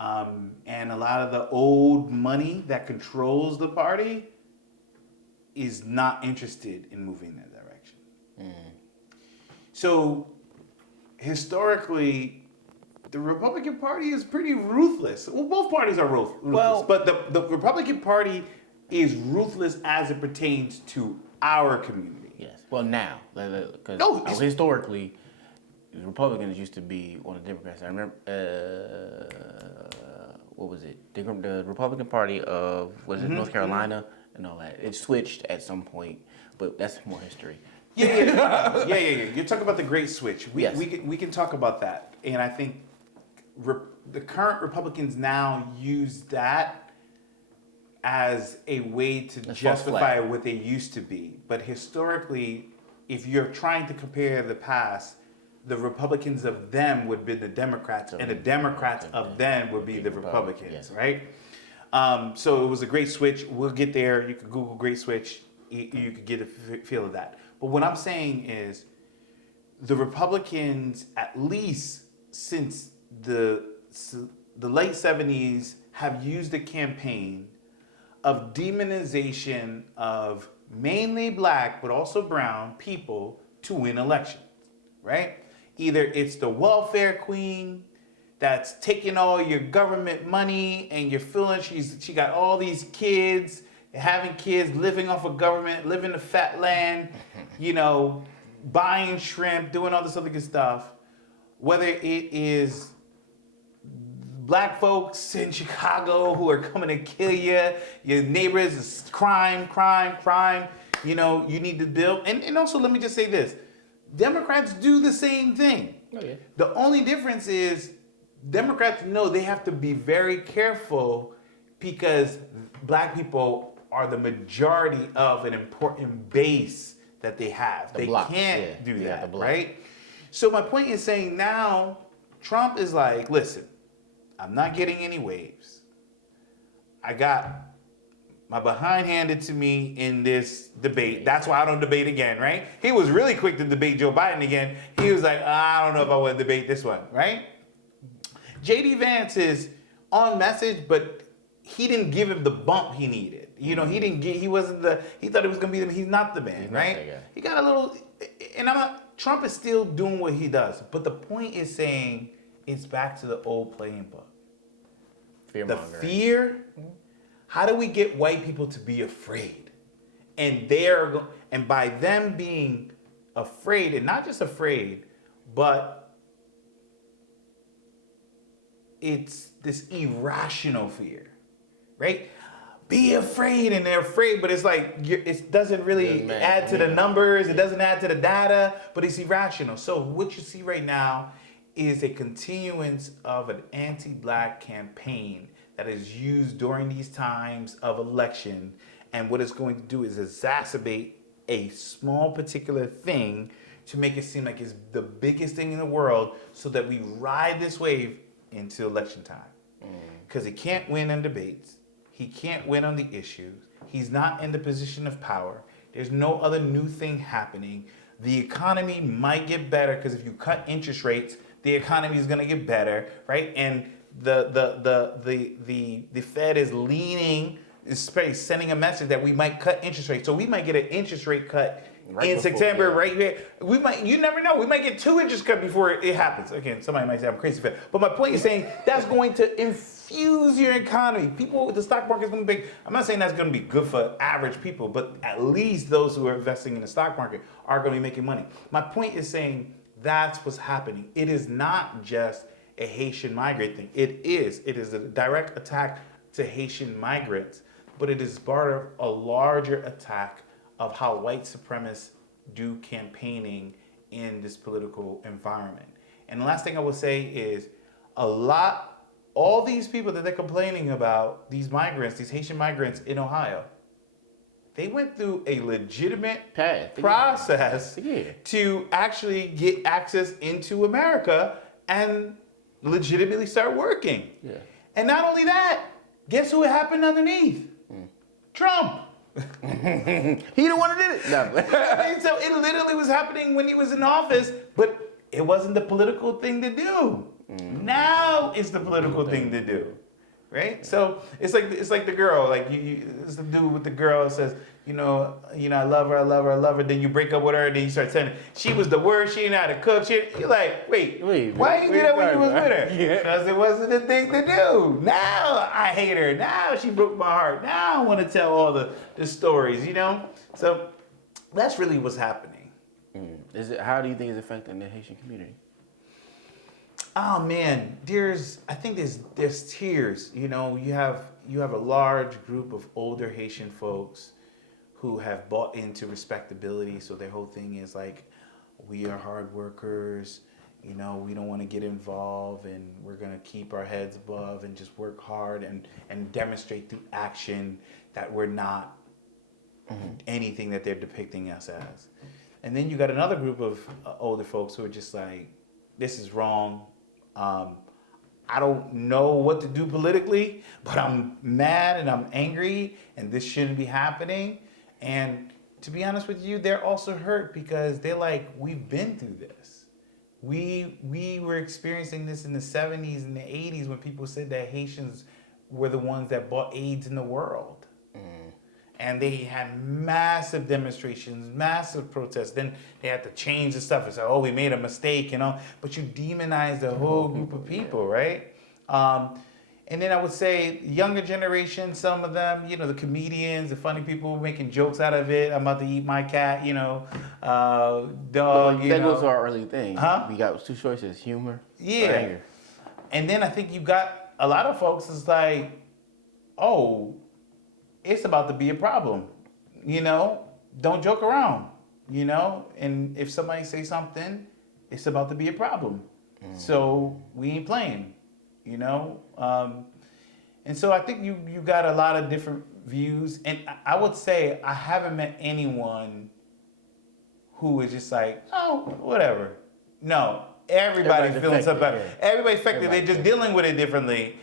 And a lot of the old money that controls the party is not interested in moving in that direction. So historically, the Republican Party is pretty ruthless. Well, both parties are ruthless, but the Republican Party is ruthless as it pertains to our community. Yes. Well, now, because No, historically, the Republicans used to be on the Democrats. I remember, what was it? The Republican Party of, was it North Carolina and all that? It switched at some point, but that's more history. Yeah. You're talking about the Great Switch. We Yes. we can talk about that, and I think the current Republicans now use that as a way to justify what they used to be. But historically, if you're trying to compare the past, the Republicans of them would be the Democrats, and the Democrats of them would be the Republicans, right? So it was a great switch. We'll get there. You could Google Great Switch. You could get a feel of that. But what I'm saying is, the Republicans, at least since the late 70s, have used a campaign of demonization of mainly black, but also brown people to win elections, right? Either it's the welfare queen that's taking all your government money and you're feeling she got all these kids, having kids, living off of government, living the fat land, buying shrimp, doing all this other good stuff. Whether it is black folks in Chicago who are coming to kill you, your neighbors is crime. You need to build. And also, let me just say this. Democrats do the same thing. Oh, yeah. The only difference is Democrats know they have to be very careful because black people are the majority of an important base that they have. They can't do that, right? So my point is saying now Trump is like, listen, I'm not getting any waves. I got my behind handed to me in this debate. That's why I don't debate again, right? He was really quick to debate Joe Biden again. He was like, I don't know if I want to debate this one, right? J.D. Vance is on message, but he didn't give him the bump he needed. He thought he was going to be he's not the man, right? He got a little, and Trump is still doing what he does. But the point is saying it's back to the old playing book. Fear-mongering. The fear. How do we get white people to be afraid? And and by them being afraid, and not just afraid, but it's this irrational fear, right? Be afraid, and they're afraid, but it's like it doesn't really add to the numbers. It doesn't add to the data, but it's irrational. So what you see right now is a continuance of an anti-black campaign that is used during these times of election. And what it's going to do is exacerbate a small particular thing to make it seem like it's the biggest thing in the world, so that we ride this wave into election time. Because he can't win in debates. He can't win on the issues. He's not in the position of power. There's no other new thing happening. The economy might get better, because if you cut interest rates, the economy is going to get better, right? And the Fed is leaning, is sending a message that we might cut interest rates. So we might get an interest rate cut in September, right here. You never know. We might get 2 interest cuts before it happens. Again, somebody might say I'm crazy, but my point is saying that's going to infuse your economy. People, the stock market is going to be big. I'm not saying that's going to be good for average people, but at least those who are investing in the stock market are going to be making money. My point is saying that's what's happening. It is not just a Haitian migrant thing. It is a direct attack to Haitian migrants, but it is part of a larger attack of how white supremacists do campaigning in this political environment. And the last thing I will say is all these people that they're complaining about, these migrants, these Haitian migrants in Ohio, they went through a legitimate process to actually get access into America and legitimately start working. Yeah. And not only that, guess who it happened underneath? Trump. He the one that did it. No. So it literally was happening when he was in office, but it wasn't the political thing to do. Now it's the political thing to do, right? So it's like the girl, like it's the dude with the girl that says, I love her. Then you break up with her, and then you start saying she was the worst. She didn't know how to cook. You're like, wait, why you do that when you was with her? Because it wasn't the thing to do. Now I hate her. Now she broke my heart. Now I want to tell all the stories, So that's really what's happening. How do you think it's affecting the Haitian community? Oh man, I think there's tiers. You have a large group of older Haitian folks who have bought into respectability. So their whole thing is like, we are hard workers, we don't want to get involved, and we're going to keep our heads above and just work hard and demonstrate through action that we're not anything that they're depicting us as. And then you got another group of older folks who are just like, this is wrong. I don't know what to do politically, but I'm mad and I'm angry, and this shouldn't be happening. And to be honest with you, they're also hurt because they're like, we've been through this. We were experiencing this in the 70s and the 80s when people said that Haitians were the ones that brought AIDS in the world. And they had massive demonstrations, massive protests. Then they had to change the stuff and say, we made a mistake, But you demonize the whole group of people, right? And then I would say younger generation, some of them, the comedians, the funny people making jokes out of it. I'm about to eat my cat, dog, That goes to our early thing. Huh? We got 2 choices, humor or anger. And then I think you got a lot of folks is like, it's about to be a problem, Don't joke around, And if somebody say something, it's about to be a problem. So we ain't playing. And so I think you got a lot of different views, and I would say I haven't met anyone who is just like, whatever. No, everybody's feeling something. Yeah. Everybody's affected. They're just dealing with it differently.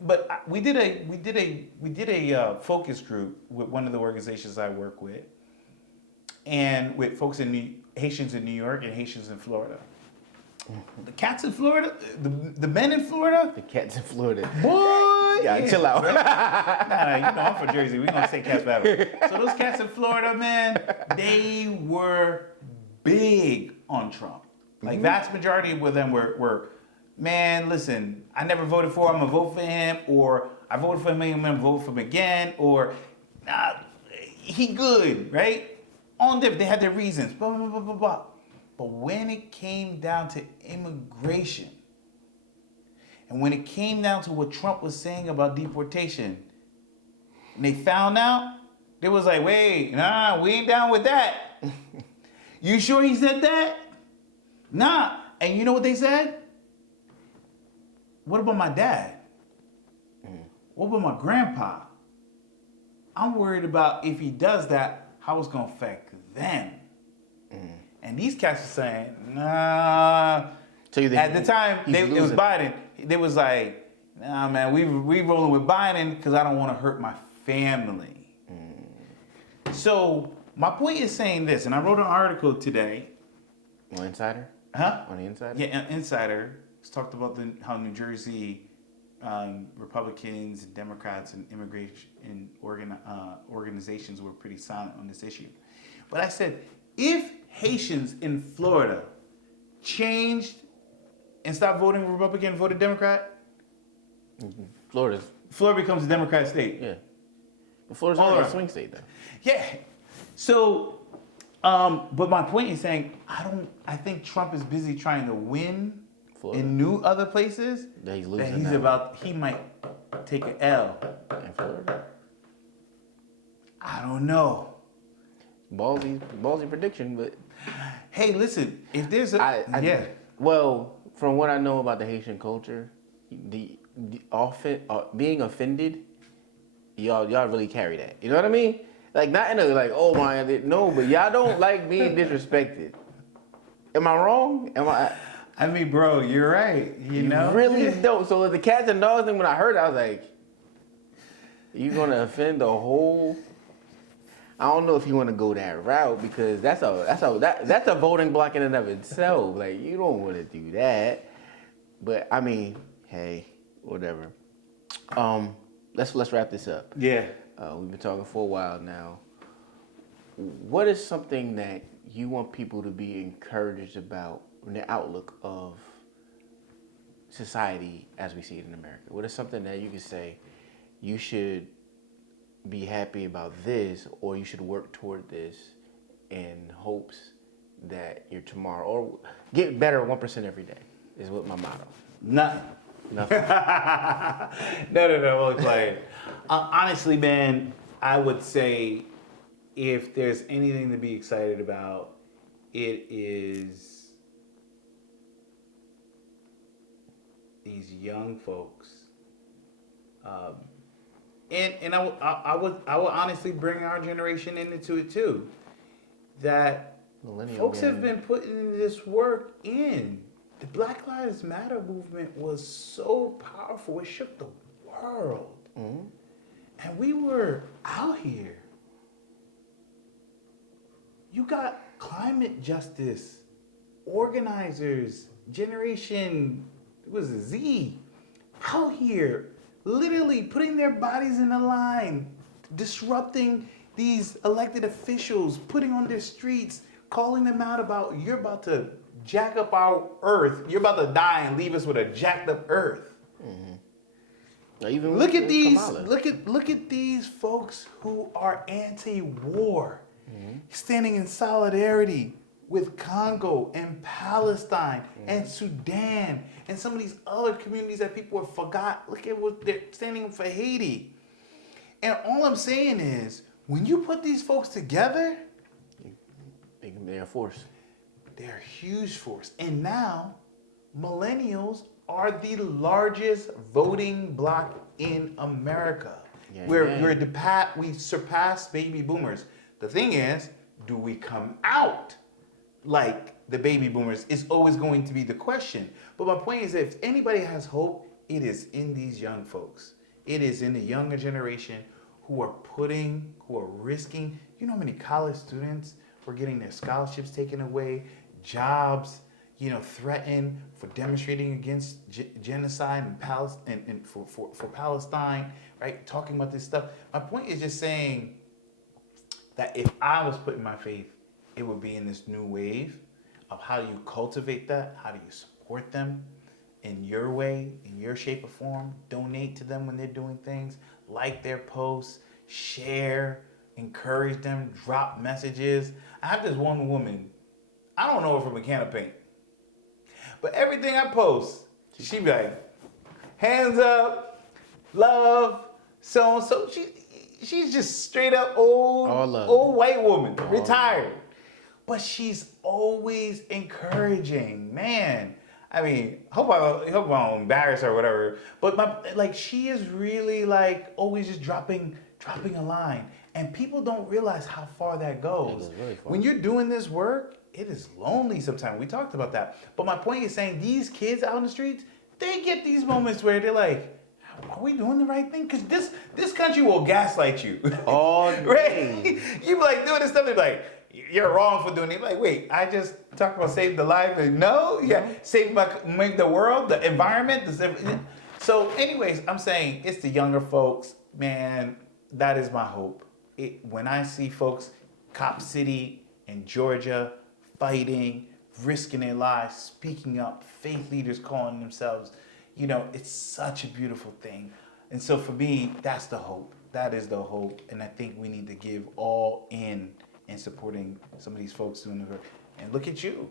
But we did a focus group with one of the organizations I work with, and with folks Haitians in New York and Haitians in Florida. The cats in Florida, the men in Florida. The cats in Florida. Boy, chill out. Nah, I'm from Jersey. We gonna say cats forever. So those cats in Florida, man, they were big on Trump. Like vast majority of them were, man, listen, I never voted for him. I'm gonna vote for him, or I voted for him. I'm gonna vote for him again, or he good, right? On different, they had their reasons, blah, blah, blah, blah, blah. But when it came down to immigration, and when it came down to what Trump was saying about deportation, and they found out, they was like, wait, nah, we ain't down with that. You sure he said that? Nah. And you know what they said? What about my dad? What about my grandpa? I'm worried about if he does that, how it's gonna affect them. And these cats are saying, nah. So you think At the time, it was losing? Biden. They was like, nah, man, we rolling with Biden because I don't want to hurt my family. So my point is saying this, and I wrote an article today. On Insider? Huh? On the Insider? Yeah, Insider. It's talked about how New Jersey Republicans and Democrats and immigration and organizations were pretty silent on this issue. But I said, if Haitians in Florida changed and stopped voting Republican and voted Democrat, Florida's. Florida becomes a Democrat state. Yeah. But Florida's All already right. a swing state, though. Yeah. So, but my point is saying, I think Trump is busy trying to win Florida. in new other places. That he's losing now. He might take an L. In Florida. I don't know. Ballsy prediction, but Hey, listen, if there's a, yeah. Well, from what I know about the Haitian culture, the being offended, y'all really carry that. You know what I mean? Like not in a like, oh my, no, but y'all don't like being disrespected. Am I wrong? I mean, bro, you're right. You know, really don't. So the cats and dogs thing, when I heard it, I was like, you gonna offend the whole? I don't know if you want to go that route because that's a voting block in and of itself. Like you don't want to do that. But I mean, hey, whatever. Let's wrap this up. Yeah. We've been talking for a while now. What is something that you want people to be encouraged about in the outlook of society as we see it in America? What is something that you could say you should be happy about this, or you should work toward this in hopes that your tomorrow, or get better 1% every day, is what my motto. Nothing. Nothing. No. It's like, honestly, man, I would say if there's anything to be excited about, it is these young folks. And I would honestly bring our generation into it too. That Millennial folks game. have been putting this work in. The Black Lives Matter movement was so powerful; it shook the world. Mm-hmm. And we were out here. You got climate justice organizers, generation, what was it, Z, out here, literally putting their bodies in a line, disrupting these elected officials, putting on their streets, calling them out about, you're about to jack up our earth. You're about to die and leave us with a jacked up earth. Even Look at with these. Kamala. Look at these folks who are anti-war, standing in solidarity with Congo and Palestine and Sudan and some of these other communities that people have forgot. Look at what they're standing for Haiti. And all I'm saying is, when you put these folks together, They're a force. they're a huge force. And now, millennials are the largest voting bloc in America. Yeah, We surpassed baby boomers. The thing is, do we come out like the baby boomers is always going to be the question. But my point is, if anybody has hope, it is in these young folks. It is in the younger generation who are risking. You know how many college students were getting their scholarships taken away, jobs, threatened for demonstrating against genocide and for Palestine, right? Talking about this stuff. My point is just saying that if I was putting my faith, it would be in this new wave of how do you cultivate that? How do you support them in your way, in your shape or form? Donate to them when they're doing things, like their posts, share, encourage them, drop messages. I have this one woman, I don't know her from a can of paint, but everything I post, she be like, hands up, love, so and so. She's just straight up old white woman, retired. But she's always encouraging, man. I mean, hope I don't embarrass her or whatever. But she is really like always just dropping a line, and people don't realize how far that goes. Really far. When you're doing this work, it is lonely sometimes. We talked about that. But my point is saying these kids out in the streets, they get these moments where they're like, are we doing the right thing? Because this country will gaslight you. All right? day. You be like doing this stuff, they be like, you're wrong for doing it. Like, wait, I just talked about saving the life. And no, yeah, make the world, the environment. So anyways, I'm saying it's the younger folks, man, that is my hope. When I see folks, Cop City in Georgia, fighting, risking their lives, speaking up, faith leaders calling themselves, it's such a beautiful thing. And so for me, that's the hope. That is the hope. And I think we need to give all in supporting some of these folks doing the work. And look at you,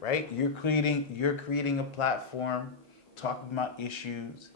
right? You're creating a platform, talking about issues.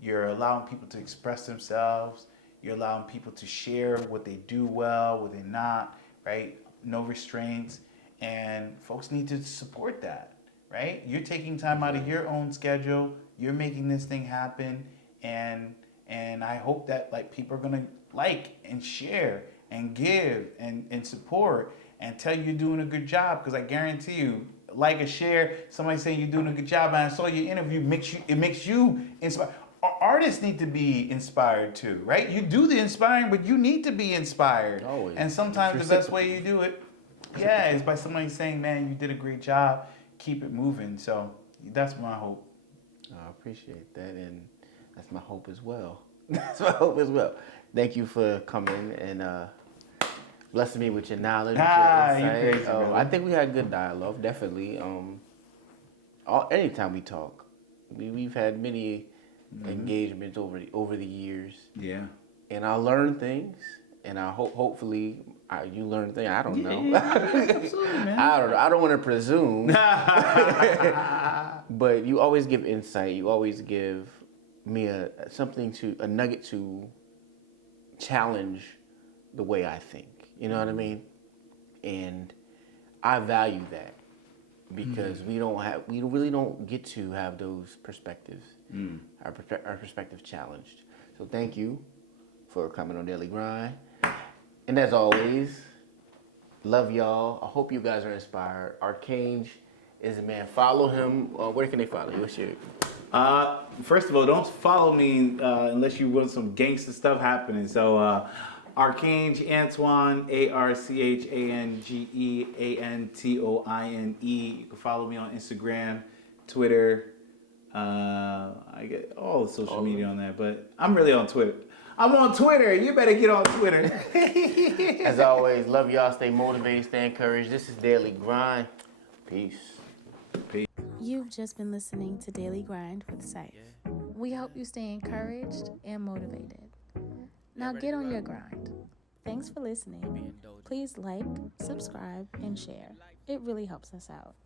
You're allowing people to express themselves. You're allowing people to share what they do well, what they're not, right? No restraints. And folks need to support that, right? You're taking time out of your own schedule. You're making this thing happen. And I hope that people are gonna like and share and give and support and tell you you're doing a good job, because I guarantee you, like a share, somebody saying you're doing a good job, and I saw your interview, it makes you inspired. Artists need to be inspired too, right? You do the inspiring, but you need to be inspired. Always. And sometimes the best way you do it, is by somebody saying, man, you did a great job, keep it moving. So that's my hope. I appreciate that, and that's my hope as well. That's my hope as well. Thank you for coming and blessing me with your knowledge. With your You're insight. crazy, brother. I think we had good dialogue, definitely. Anytime we talk, we've had many engagements over the years. Yeah. And I learn things, and I hopefully you learn things. I don't know. Absolutely, man. I don't want to presume. But you always give insight. You always give me a nugget to challenge the way I think. You know what I mean? And I value that because we really don't get to have those perspectives. Our perspective challenged. So thank you for coming on Daily Grind. And as always, love y'all. I hope you guys are inspired. Archange is a man. Follow him. Where can they follow you? What's your... First of all, don't follow me unless you want some gangster stuff happening. So, Archange Antoine, ArchangeAntoine. You can follow me on Instagram, Twitter. I get all the social media on there, but I'm really on Twitter. I'm on Twitter. You better get on Twitter. As always, love y'all. Stay motivated, stay encouraged. This is Daily Grind. Peace. You've just been listening to Daily Grind with Saif. We hope you stay encouraged and motivated. Now get on your grind. Thanks for listening. Please like, subscribe, and share. It really helps us out.